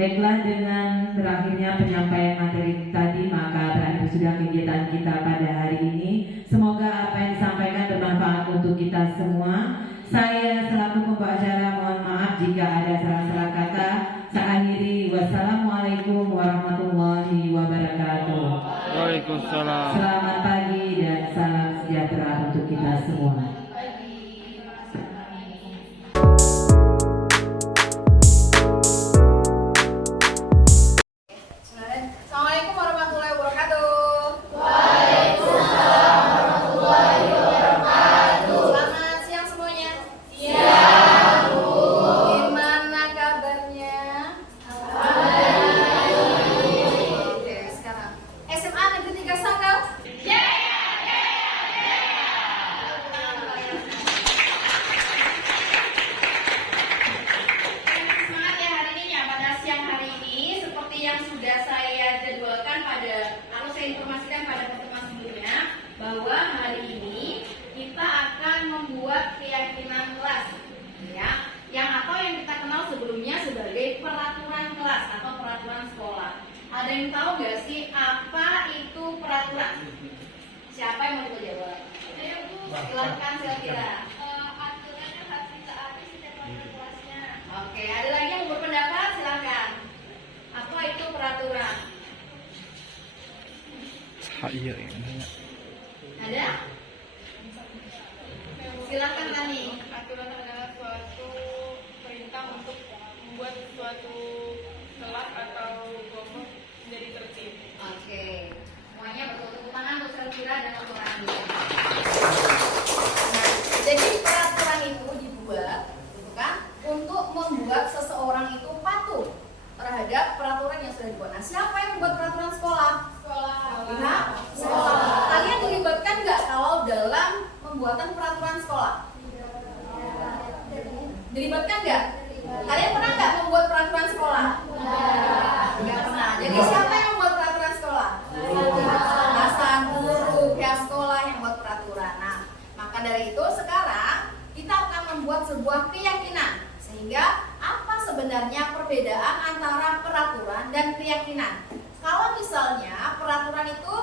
Baiklah, dengan berakhirnya penyampaian materi tadi, maka berakhir sudah kegiatan kita pada hari ini. Semoga apa yang disampaikan bermanfaat untuk kita semua. Saya selaku pembawa acara mohon maaf jika ada salah-salah kata. Saya akhiri. Wassalamualaikum warahmatullahi wabarakatuh. Waalaikumsalam. Selamat pagi dan salam sejahtera untuk kita semua. Assalamualaikum warahmatullahi wabarakatuh. Selamat siang semuanya. Siang Bu. Gimana kabarnya? Oke, sekarang SMA Negeri 3 Sanggau. Semangat ya hari ini ya. Pada siang hari ini seperti yang sudah saya jadwalkan atau saya informasikan pada pertemuan sebelumnya, bahwa hari ini kita akan membuat keyakinan kelas ya, yang kita kenal sebelumnya sebagai peraturan kelas. atau peraturan sekolah. Ada yang tahu nggak sih apa itu peraturan? Siapa yang mau jawab? Silahkan Silvira. Aturan yang harus ditaati setiap wali kelasnya. Oke, ada lagi yang mau berpendapat? Silahkan. Apa itu peraturan? Ada? Silahkan Tani. Aturan adalah suatu perintah untuk membuat suatu kelas atau kelompok menjadi tertib. Oke, semuanya bertepuk tangan untuk Silvira dan untuk Andi. Nah, jadi peraturan itu dibuat, gitu kan, untuk membuat seseorang itu patuh terhadap peraturan yang sudah dibuat. Nah, siapa yang membuat peraturan sekolah? Pihak sekolah. Kalian dilibatkan nggak kalau dalam pembuatan peraturan sekolah? Dilibatkan nggak? Kalian pernah nggak membuat peraturan sekolah? Nggak pernah. Jadi siapa yang membuat peraturan sekolah? Atasan, guru, pihak sekolah yang membuat peraturan. Nah, maka dari itu sekarang kita akan membuat sebuah keyakinan. Sehingga apa sebenarnya perbedaan antara peraturan dan keyakinan? Kalau misalnya peraturan itu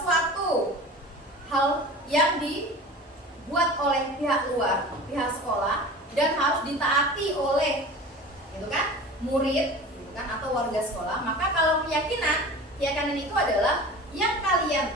suatu hal yang dibuat oleh pihak luar, pihak sekolah, dan harus ditaati oleh, gitu kan, murid, gitu kan, atau warga sekolah. Maka kalau keyakinan itu adalah yang kalian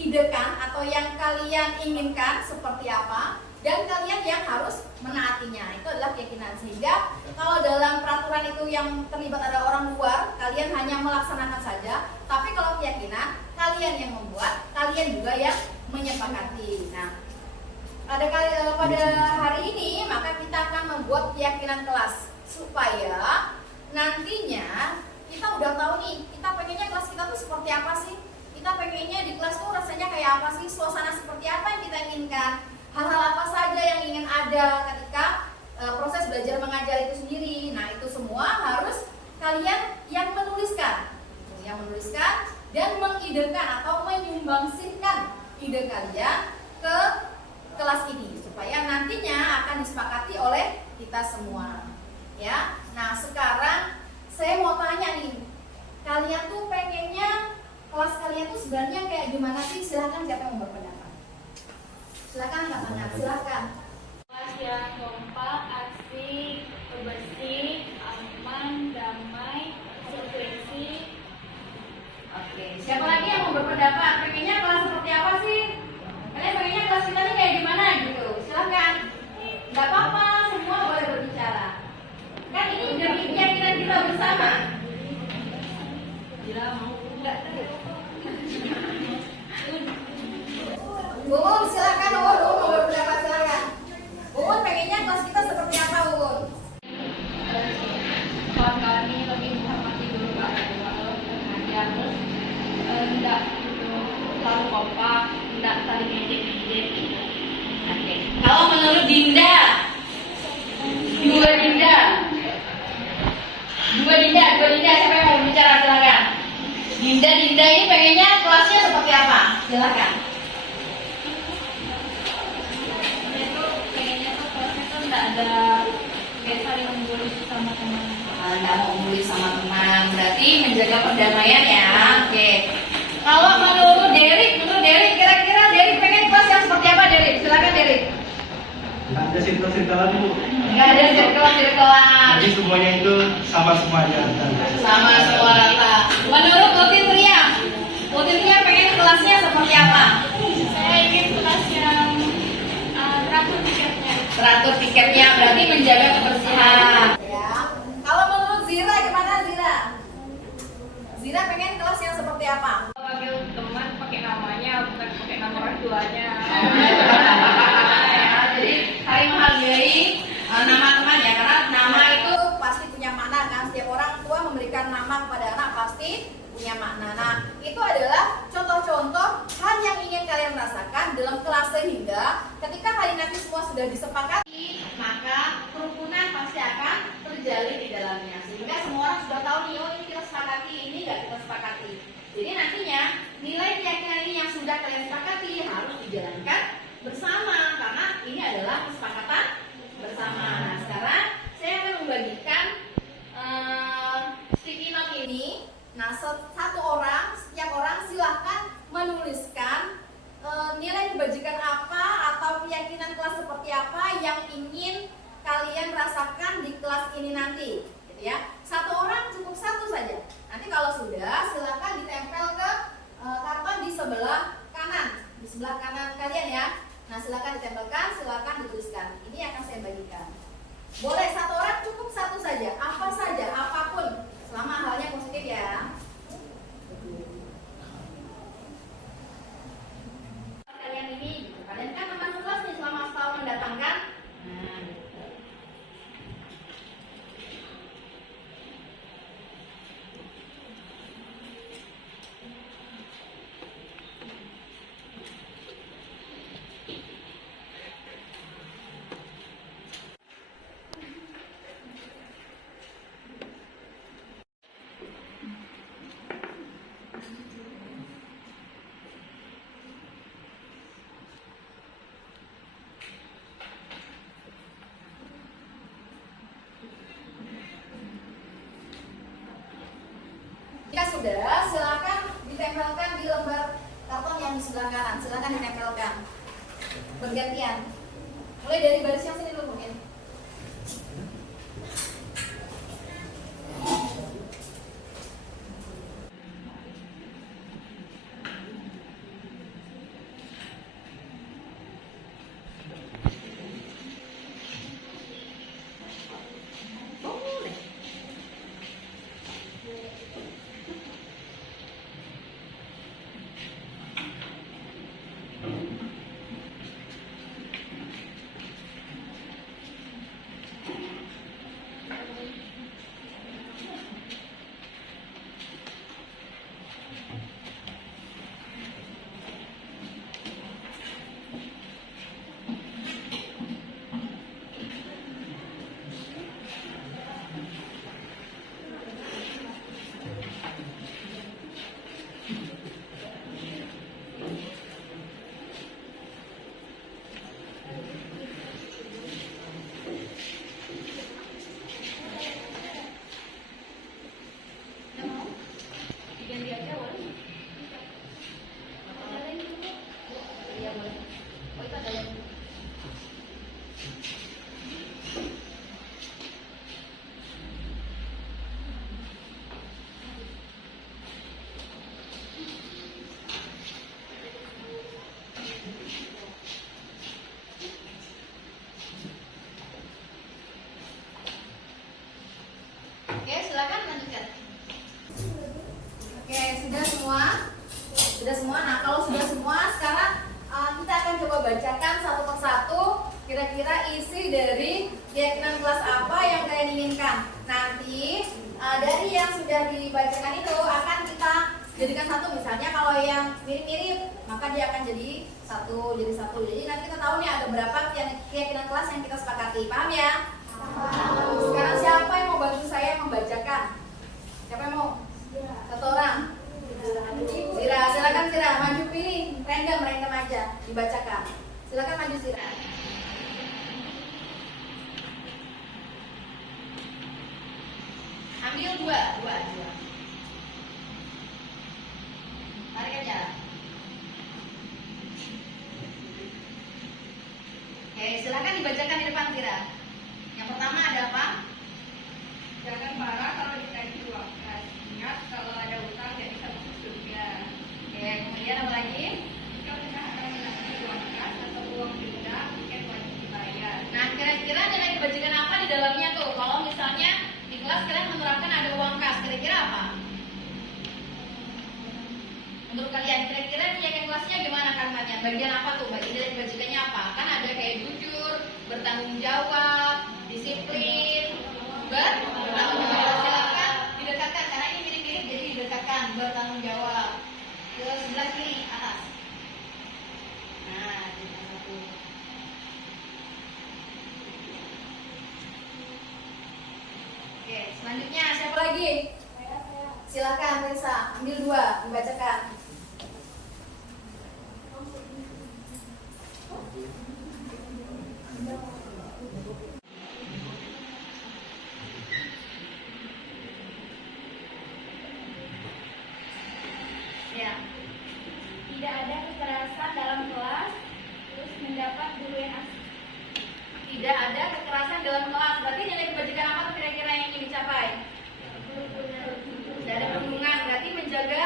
idekan atau yang kalian inginkan seperti apa, dan kalian yang harus menaatinya. Itu adalah keyakinan. Sehingga kalau dalam peraturan itu yang terlibat ada orang luar, kalian hanya melaksanakan saja. Tapi kalau keyakinan, kalian yang membuat, kalian juga yang menyepakati. Nah, pada hari ini maka kita akan membuat keyakinan kelas supaya nantinya kita udah tahu nih, kita pengennya kelas kita tuh seperti apa sih? Kita pengennya di kelas tuh rasanya kayak apa sih? Suasana seperti apa yang kita inginkan? Hal-hal apa saja yang ingin ada ketika proses belajar mengajar itu sendiri. Nah, itu semua harus kalian yang menuliskan dan mengidekan atau menyumbangsihkan ide kalian ke kelas ini supaya nantinya akan disepakati oleh kita semua. Ya. Nah, sekarang saya mau tanya nih, kalian tuh pengennya kelas kalian tuh sebenarnya kayak gimana sih? Silahkan, siapa yang mau berpendapat? Silakan Kak Tanya, silakan. Kelas yang kompak, asik, bersih, aman, damai, frekuensi. Oke, siapa lagi yang mau berpendapat? Pengennya kelas seperti apa sih? Kalian pengennya kelas kita nih kayak gimana gitu? Silakan. Gak apa-apa, semua boleh berbicara. Kan ini demi keyakinan kita bersama. Gila mau enggak? Bubun, silakan Bubun mau berpendapat, silakan. Bubun pengennya kelas kita seperti apa, Bubun? Kelas kami lebih menghormati guru Kak, kalau mengajar terus tidak selalu kompak, tidak saling ngejek-ngejek. Oke. Kalau menurut Dinda, dua Dinda, siapa yang mau bicara, silakan. Dinda ini pengennya kelasnya seperti apa? Silakan. Nggak ada kayak saling membuli sama teman. Nggak mau membuli sama teman, berarti menjaga perdamaian ya. Oke. Kalau menurut Derik, kira-kira Derik pengen kelas yang seperti apa, Derik? Silakan Derik. Nggak ada sirkel-sirkelan Bu. Nggak ada sirkel-sirkelan. Jadi semuanya itu sama semuanya. Sama semua rata. Menurut Utin Ria pengen kelasnya seperti apa? Saya ingin kelas yang Teratur tiketnya, berarti menjaga kebersihan. Ya. Kalau menurut Zira gimana Zira? Zira pengen kelas yang seperti apa? panggil teman pakai namanya, bukan pakai nama orang tuanya. Ya, jadi saling menghargai nama teman ya, karena nama itu pasti punya makna kan. Setiap orang tua memberikan nama kepada anak pasti punya makna. Nah, itu adalah contoh-contoh hal yang ingin kalian rasakan dalam kelas sehingga ketika hari nanti semua sudah disepakati, maka kerukunan pasti akan terjalin di dalamnya. Sehingga semua orang sudah tahu nih, oh ini kita sepakati, ini nggak kita sepakati. Jadi nantinya nilai keyakinan ini yang sudah kalian sepakati harus dijalankan bersama karena ini adalah kesepakatan bersama. Nah, sekarang saya akan ingin kalian rasakan di kelas ini nanti, gitu ya. Satu orang cukup satu saja. Nanti kalau sudah, silakan ditempel ke karton di sebelah kanan kalian ya. Nah, silakan ditempelkan, silakan dituliskan. Ini akan saya bagikan. Boleh satu orang cukup satu saja, apa saja, apapun, selama halnya positif ya. Kalian ini, kalian kan teman kelas nih selama setahun mendatang kan? Nah, gitu. Jika sudah, silakan ditempelkan di lembar karton yang di sebelah kanan. Silakan ditempelkan bergantian. Mulai dari baris yang sini dulu mungkin. Oke, silakan lanjutkan. Oke, sudah semua? Sudah semua. Nah, kalau sudah semua, sekarang kita akan coba bacakan satu persatu kira-kira isi dari keyakinan kelas apa yang kalian inginkan. Nanti dari yang sudah dibacakan itu akan kita jadikan satu. Misalnya kalau yang mirip-mirip, maka dia akan jadi satu. Jadi nanti kita tahu nih ada berapa keyakinan kelas yang kita sepakati. Paham ya? Sekarang siapa yang mau bantu saya membacakan? Siapa yang mau? Satu orang. Zira, silakan Zira, maju pilih, random aja dibacakan. Silakan maju Zira. Ambil dua. Tarik aja. Oke, silakan dibacakan di depan Zira. Yang pertama ada apa? Jangan marah kalau ditagih uang kas. Ingat kalau ada utang jadi bisa masuk surga. Oke, kemudian apa lagi? Jika kita akan menagih uang kas atau uang denda, tiket wajib dibayar. Nah, kira-kira nilai kebajikan apa di dalamnya tuh? Kalau misalnya di kelas kalian menerapkan ada uang kas, kira-kira apa? Menurut kalian, kira-kira keyakinan kelasnya gimana kalimatnya? Bagian apa tuh? Bagian nilai kebajikannya apa? Kan ada kayak jujur, bertanggung jawab, disiplin, bertanggung jawab. Silakan didekatkan karena ini mirip-mirip, jadi didekatkan bertanggung jawab ke sebelah kiri atas. Nah, jadi satu. Oke, selanjutnya siapa lagi? Silakan Risa, ambil dua, dibacakan. Ya. Tidak ada kekerasan dalam kelas, terus mendapat guru yang asik. Tidak ada kegiatan dalam kelas. Berarti nilai kebajikan apa tuh kira-kira yang ingin dicapai? Tidak ada perundungan, berarti menjaga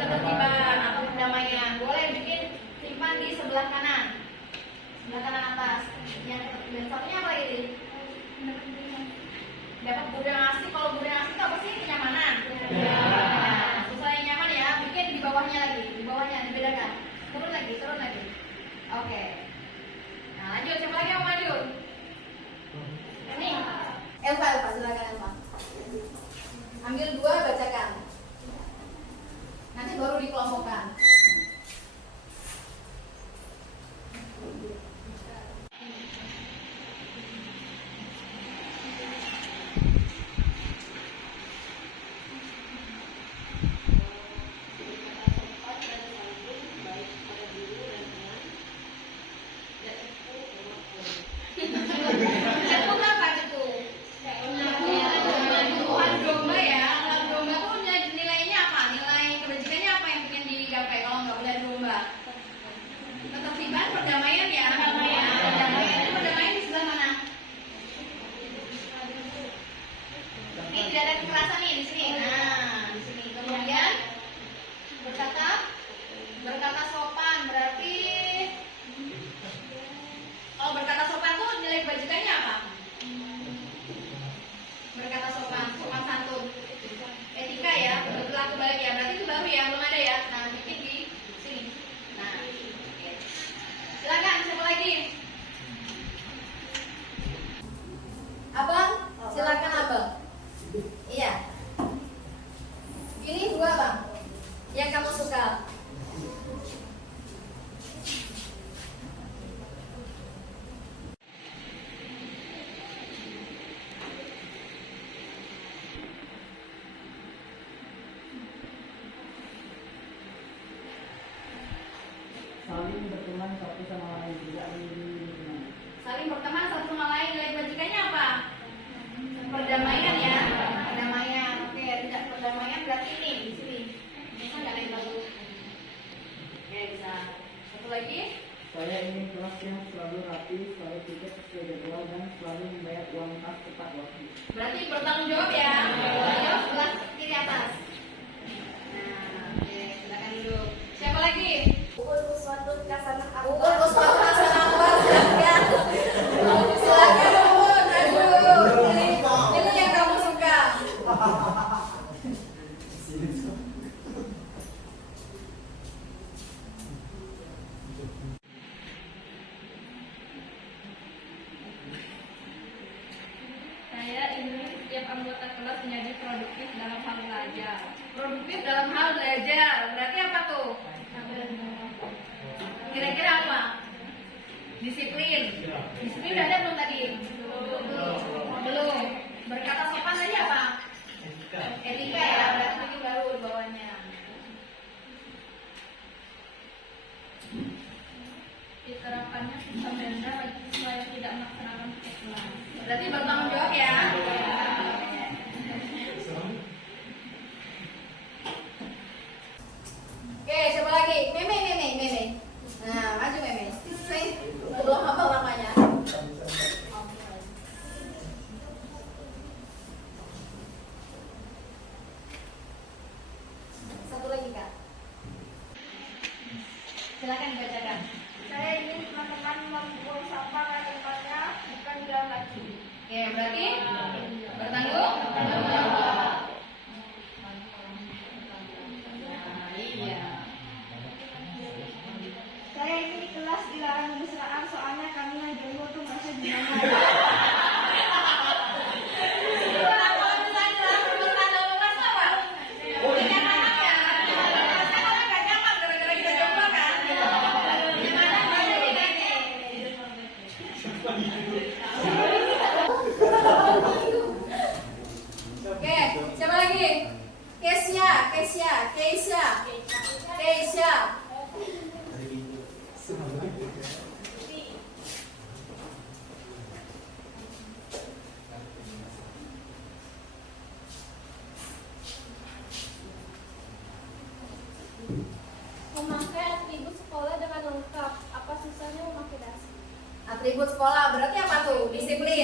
ketertiban atau kedamaian. Boleh bikin simpan di sebelah kanan atas. Yang dan satunya apa ini? Dapat gudang asli. Kalau gudang asli itu apa sih? Kenyamanan. Nah, sesuai yang nyaman ya. Bikin di bawahnya lagi, dibedakan. Turun lagi. Oke. Nah, lanjut. Siapa lagi yang mau maju? Ini. Elva, silakan Elva. Ambil 2, bacakan. Nanti baru dikelompokkan. Cepu apa cepu? Tuhan domba ya. Kalau domba tuh nilainya apa? Nilai kebajikannya apa yang ingin digapai kalau nggak boleh domba? Ketertiban, perdamaian ya. Perdamaian di sebelah mana? Ini tidak ada kekerasan nih di sini. Nah, di sini. Kemudian berkata sopan berarti kalau berkata sopan tuh nilai kebajikannya apa? Berkata sopan santun, etika ya, berlaku baik ya. Berarti itu baru ya, belum ada ya. Nah, bikin di sini. Nah, oke. Silakan, siapa lagi? Abang, silakan abang. Iya. Pilih 2 bang, yang kamu suka. Saling berteman satu sama lain, tidak melindungi lingkungan. Saling berteman satu sama lain, nilai kebajikannya apa? Perdamaian ya. Perdamaian. Oke, tidak perdamaian berarti ini di sini. Bisa nggak naik bagus? Oke, bisa. Satu lagi. Saya ingin kelas yang selalu rapi, selalu tiket sesuai jadwal, dan selalu membayar uang kas tepat waktu. Berarti bertanggung jawab ya. Bertanggung jawab sebelah kiri atas. Nah, oke, silakan duduk. Siapa lagi? Uswatun hasanah silakan. Silakan Uun, aduh. Ini yang kamu suka. Saya ingin setiap anggota kelas menjadi produktif dalam hal belajar. Produktif dalam hal belajar. Berarti apa tuh? Kira-kira apa? Disiplin. Disiplin udah ada belum tadi? Belum. Berkata sopan tadi apa? Etika ya. Berarti ini baru di bawahnya. Diterapkannya sistem denda bagi siswa yang tidak melaksanakan tugas kelas. Berarti bertanggung jawab ya. Oke, siapa lagi? Meme. Nah, maju Meme. Belum hafal namanya. Satu lagi Kak. Silakan dibacakan. Saya ingin teman-teman membuang sampah pada tempatnya, bukan di dalam laci. Oke, berarti bertanggung jawab. Nah, iya. Saya ingin di kelas dilarang mesraan, soalnya kami yang jomblo tuh merasa gimana. Kalau misalnya bertanda lepas apa? Kenyamanan ya. Kan orang nggak nyaman gara-gara kita jomblo kan. Kenyamanan baru ini. Oke, siapa lagi? Keisha. Memakai atribut sekolah dengan lengkap. Apa susahnya memakai dasi? Atribut sekolah berarti apa tuh? Disiplin.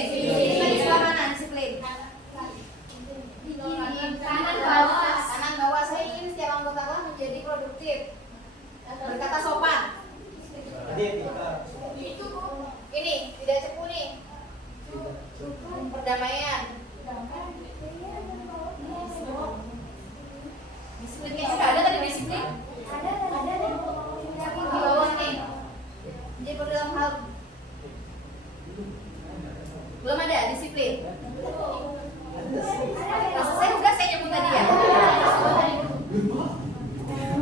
Perdamaian. Disiplinnya sudah ada tadi disiplin? Ada. Di bawah nih. Jadi dalam hal belum ada disiplin. Saya udah saya nyebut tadi ya.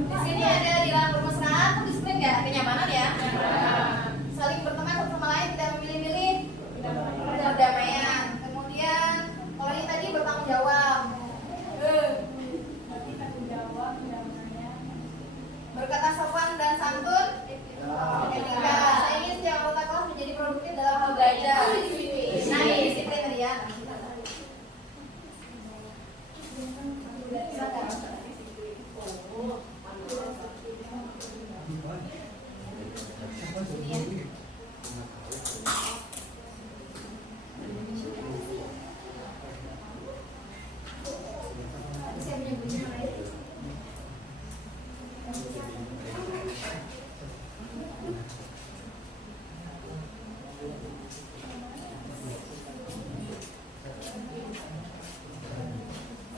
Di sini ada di dalam permesraan tuh disiplin nggak? Kenyamanan ya. Saling berteman satu sama lain, tidak memilih-milih. Perdamaian. Kemudian kalau ini tadi bertanggung jawab. Berkata sopan dan santun. Etika. Saya ingin setiap anggota kelas menjadi produktif dalam hal belajar. Nah, ini disiplin tadi ya.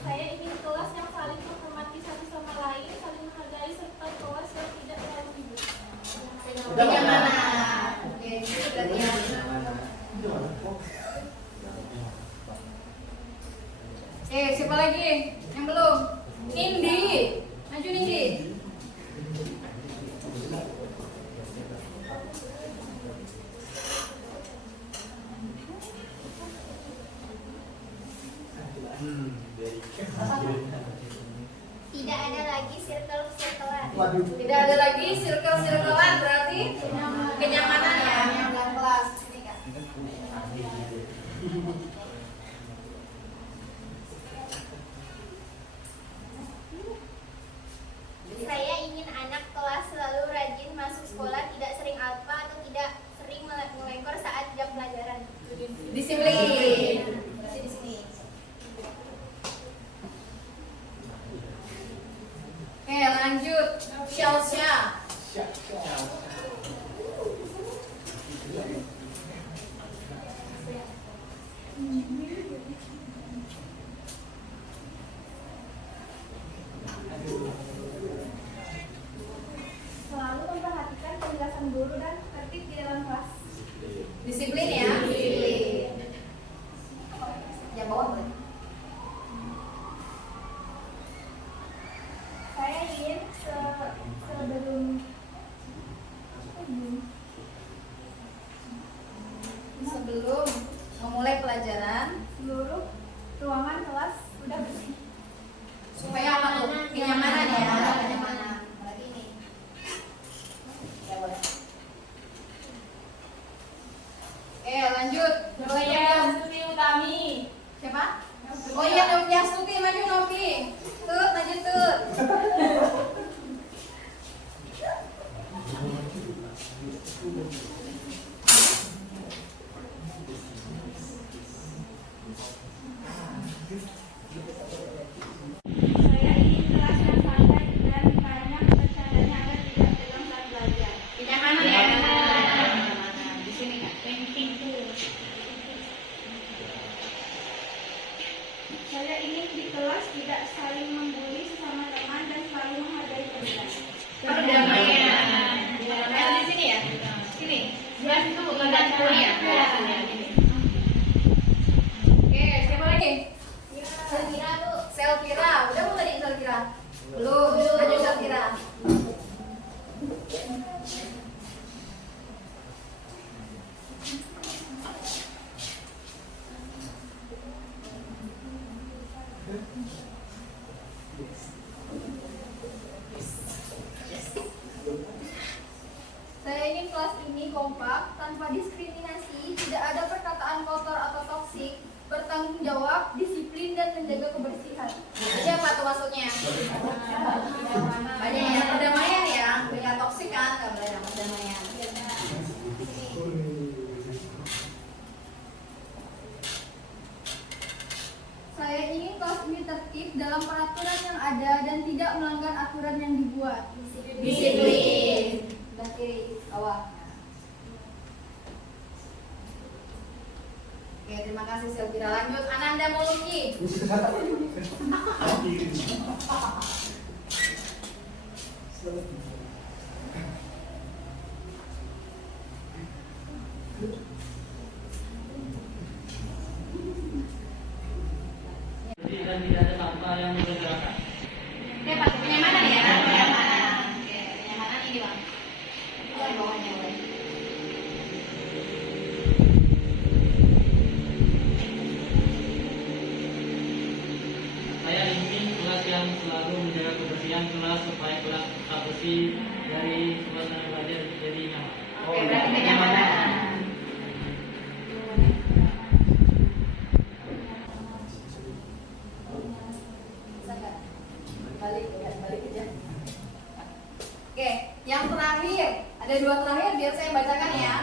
Saya ingin kelas yang saling menghormati satu sama lain, saling menghargai serta kelas yang tidak terlalu ribut. Kenyamanan. Oke, itu berarti ya. Siapa lagi yang belum? Nindi. Maju Nindi. Tidak ada lagi circle-circlean. Tidak ada lagi circle-circlean, berarti kenyamanan ya dalam kelas. Ini kan. Saya ingin anak kelas selalu rajin masuk sekolah, tidak sering alpa atau tidak sering melengkor saat jam pelajaran. Disiplin. Berarti di sini. Oke, lanjut. Syalsya. Selalu memperhatikan penjelasan guru dan tertib di dalam kelas. Disiplin ya. Disiplin. Ya bawah boleh. Saya ingin sebelum memulai pelajaran seluruh ruangan kelas sudah bersih. supaya apa tuh? Kenyamanan ya. Kenyamanan. Berarti ini. Ya boleh. Lanjut. Novi Utami. Siapa? Oh iya, Novi Astuti, maju Novi. Tut, maju Tut. Saya ingin kelas yang santai dan banyak bercandanya agar tidak tegang saat belajar. Kenyamanan ya. Di sini kan. Saya ingin di kelas tidak saling membuli sesama teman dan selalu menghargai perbedaan. Perdamaian. Perdamaian di sini ya. Sini. Jelas itu bukan dari kuliah. Oke, siapa lagi? Selvira, Bu. Selvira. Udah mau tadi Selvira? Belum. Lanjut Selvira. Saya ingin kelas ini kompak, tanpa diskriminasi, tidak ada perkataan kotor atau toksik, bertanggung jawab, disiplin, dan menjaga kebersihan. Jadi apa tuh maksudnya? Banyak ya, perdamaian ya. Banyak toksik kan, nggak boleh ada perdamaian. Saya ingin kelas ini tertib dalam peraturan yang ada dan tidak melanggar aturan yang dibuat. Disiplin. Sebelah kiri, bawah. Oke, terima kasih Silvira. Lanjut, Ananda Moluki. Dan tidak ada tanpa yang menggerakkan. Oke, pakai kenyamanan ya. Kenyamanan. Oke, kenyamanan ini bang. Boleh bawahnya boleh. Saya ingin kelas yang selalu menjaga kebersihan kelas supaya kelas tetap bersih dari suasana belajar jadi nyaman. Oke, berarti kenyamanan. Bisa nggak? Balik aja. Oke, yang terakhir ada dua terakhir biar saya bacakan ya.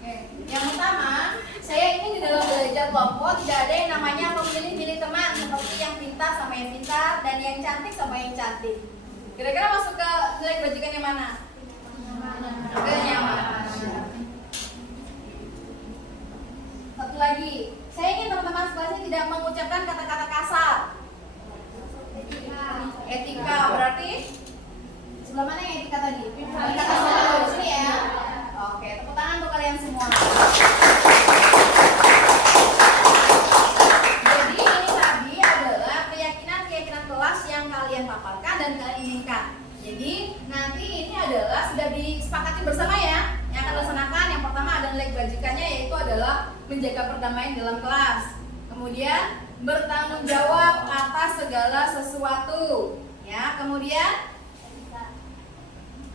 Oke, yang pertama, saya ingin di dalam belajar kelompok tidak ada yang namanya memilih-milih teman seperti yang pintar sama yang pintar dan yang cantik sama yang cantik. Kira-kira masuk ke nilai kebajikan yang mana? Kenyamanan. Satu lagi, saya ingin teman-teman sekelasnya tidak mengucapkan kata-kata kasar. Etika berarti sebelah mana yang etika tadi? Kata sebelah di sini ya. Oke, tepuk tangan untuk kalian semua. Jadi ini tadi adalah keyakinan kelas yang kalian paparkan dan kalian inginkan. Jadi nanti ini adalah sudah disepakati bersama ya. Yang akan dilaksanakan yang pertama ada nilai kebajikannya yaitu adalah menjaga perdamaian dalam kelas. Kemudian bertanggung jawab atas segala sesuatu. Ya, kemudian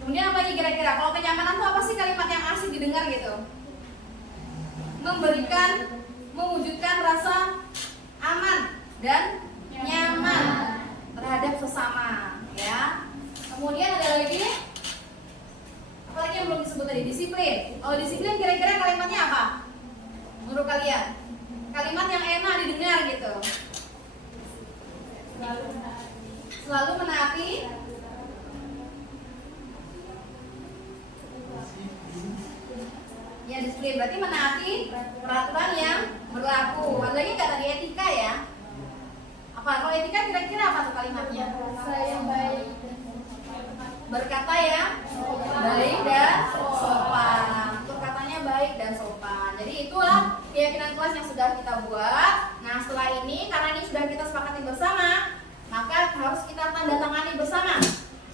apa lagi kira-kira? Kalau kenyamanan itu apa sih kalimat yang asik didengar gitu? Mewujudkan rasa aman dan nyaman terhadap sesama, ya. Kemudian ada lagi apa lagi yang belum disebut tadi? Disiplin. Kalau disiplin kira-kira kalimatnya apa? Menurut kalian? Kalimat yang enak didengar gitu. Selalu menaati ya, disiplin berarti menaati peraturan yang berlaku. Ada lagi nggak tadi etika ya? Apa? Kalau etika kira-kira apa tuh kalimatnya? Saya baik. Berkata ya baik dan sopan. Untuk katanya baik dan sopan. Jadi itulah keyakinan kelas yang sudah kita buat. Nah setelah ini karena ini sudah kita sepakati bersama, maka harus kita tanda tangani bersama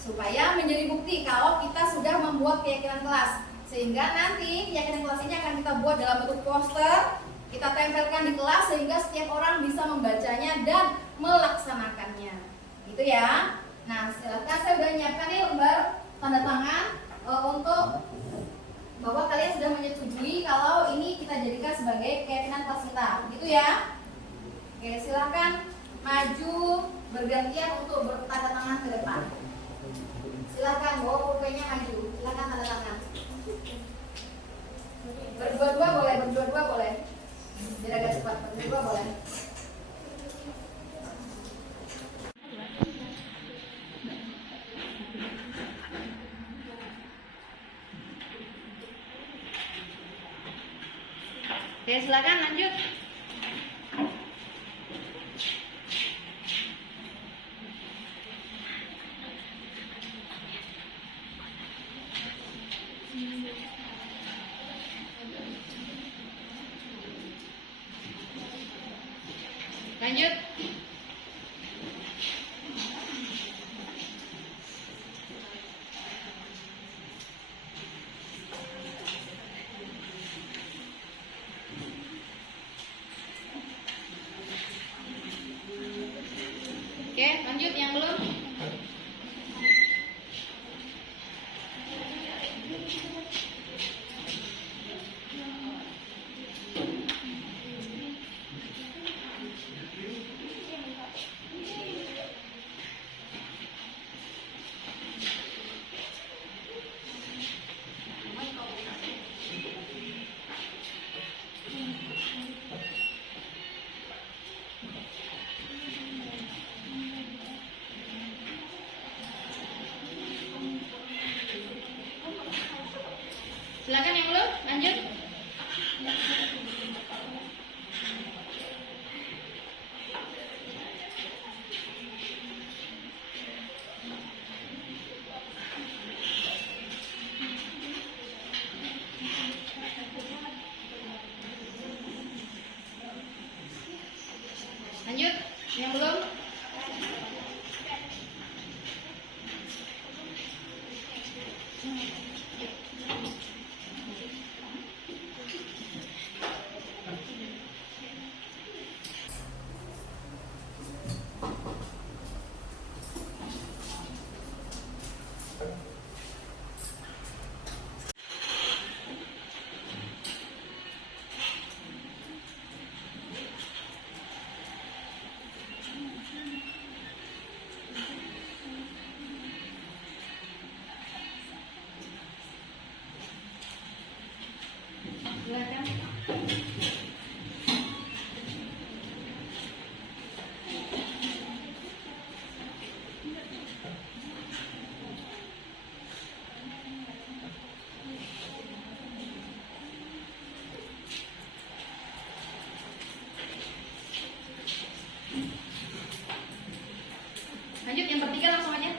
supaya menjadi bukti kalau kita sudah membuat keyakinan kelas. Sehingga nanti keyakinan kelas ini akan kita buat dalam bentuk poster, kita tempelkan di kelas sehingga setiap orang bisa membacanya dan melaksanakannya. Gitu ya. Nah, silakan saya sudah menyiapkan nih lembar tanda tangan untuk bahwa kalian sudah menyetujui kalau ini kita jadikan sebagai keyakinan kelas kita. Gitu ya. Oke, silakan maju bergantian untuk bertanda tangan ke depan. Silakan bawa pulpennya maju. Silakan tanda tangan. Berdua-dua boleh. Biar agak cepat. Berdua boleh. Oke, silakan lanjut. Lanjut. Oke, lanjut yang belum. Lanjut, yang belum? Lanjut, yang bertiga langsung aja.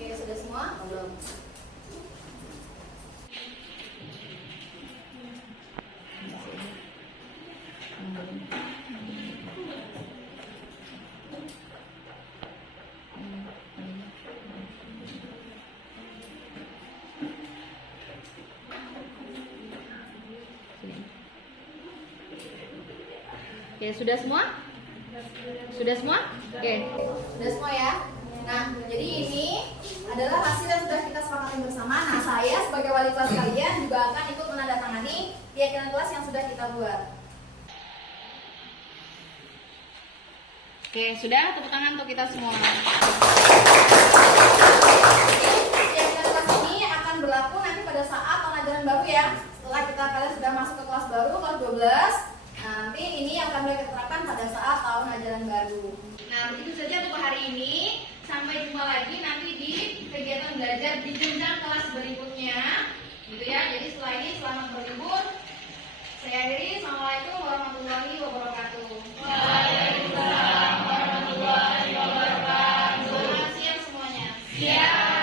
Oke, sudah semua? Belum. Oke, sudah semua? Sudah semua? Oke, sudah semua ya. Nah, jadi ini adalah hasil yang sudah kita sepakati bersama. Nah, saya sebagai wali kelas kalian juga akan ikut menandatangani keyakinan kelas yang sudah kita buat. Oke, sudah, tepuk tangan untuk kita semua. Keyakinan kelas ini akan berlaku nanti pada saat tahun ajaran baru ya. Setelah kalian sudah masuk ke kelas baru, kelas 12. Nah, nanti ini akan mulai diterapkan pada saat tahun ajaran baru. Nah, begitu saja untuk hari ini. Sampai jumpa lagi nanti di kegiatan belajar di jenjang kelas berikutnya. Gitu ya. Jadi setelah ini selamat berlibur. Saya akhiri. Assalamualaikum warahmatullahi wabarakatuh. Waalaikumsalam warahmatullahi wabarakatuh. Siap semuanya. Siap.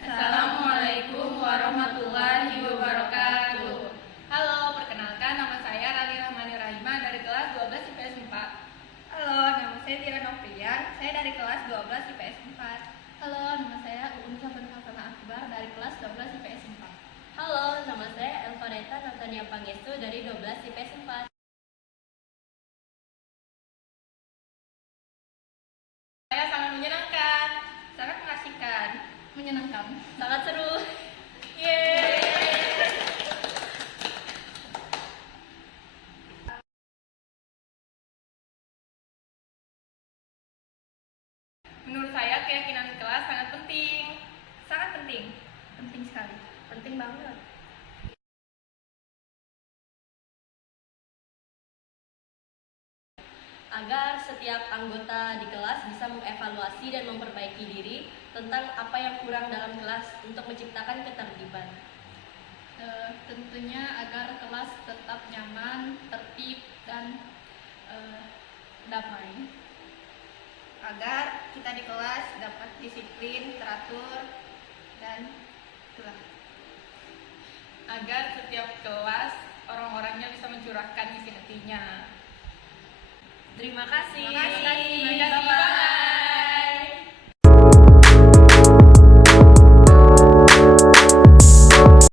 Assalamualaikum warahmatullahi wabarakatuh. Halo, perkenalkan nama saya Rani Rahmani Rahima dari kelas 12 IPS 4. Halo, nama saya Tira Novrian, saya dari kelas 12 IPS 4. Halo, nama saya Uun Saban Hasana Akbar dari kelas 12 IPS 4. Halo, nama saya Elvaneta Natania Pangestu dari 12 IPS 4. Saya sangat menyenangkan, sangat mengasihkan, menyenangkan, Sangat seru. yeay. Menurut saya keyakinan kelas sangat penting sekali, penting banget. Agar setiap anggota di kelas bisa mengevaluasi dan memperbaiki diri tentang apa yang kurang dalam kelas untuk menciptakan ketertiban. Tentunya agar kelas tetap nyaman, tertib, dan damai. Agar kita di kelas dapat disiplin, teratur, dan itulah. Agar setiap kelas orang-orangnya bisa mencurahkan isi hatinya. Terima kasih. Terima kasih. Bye-bye.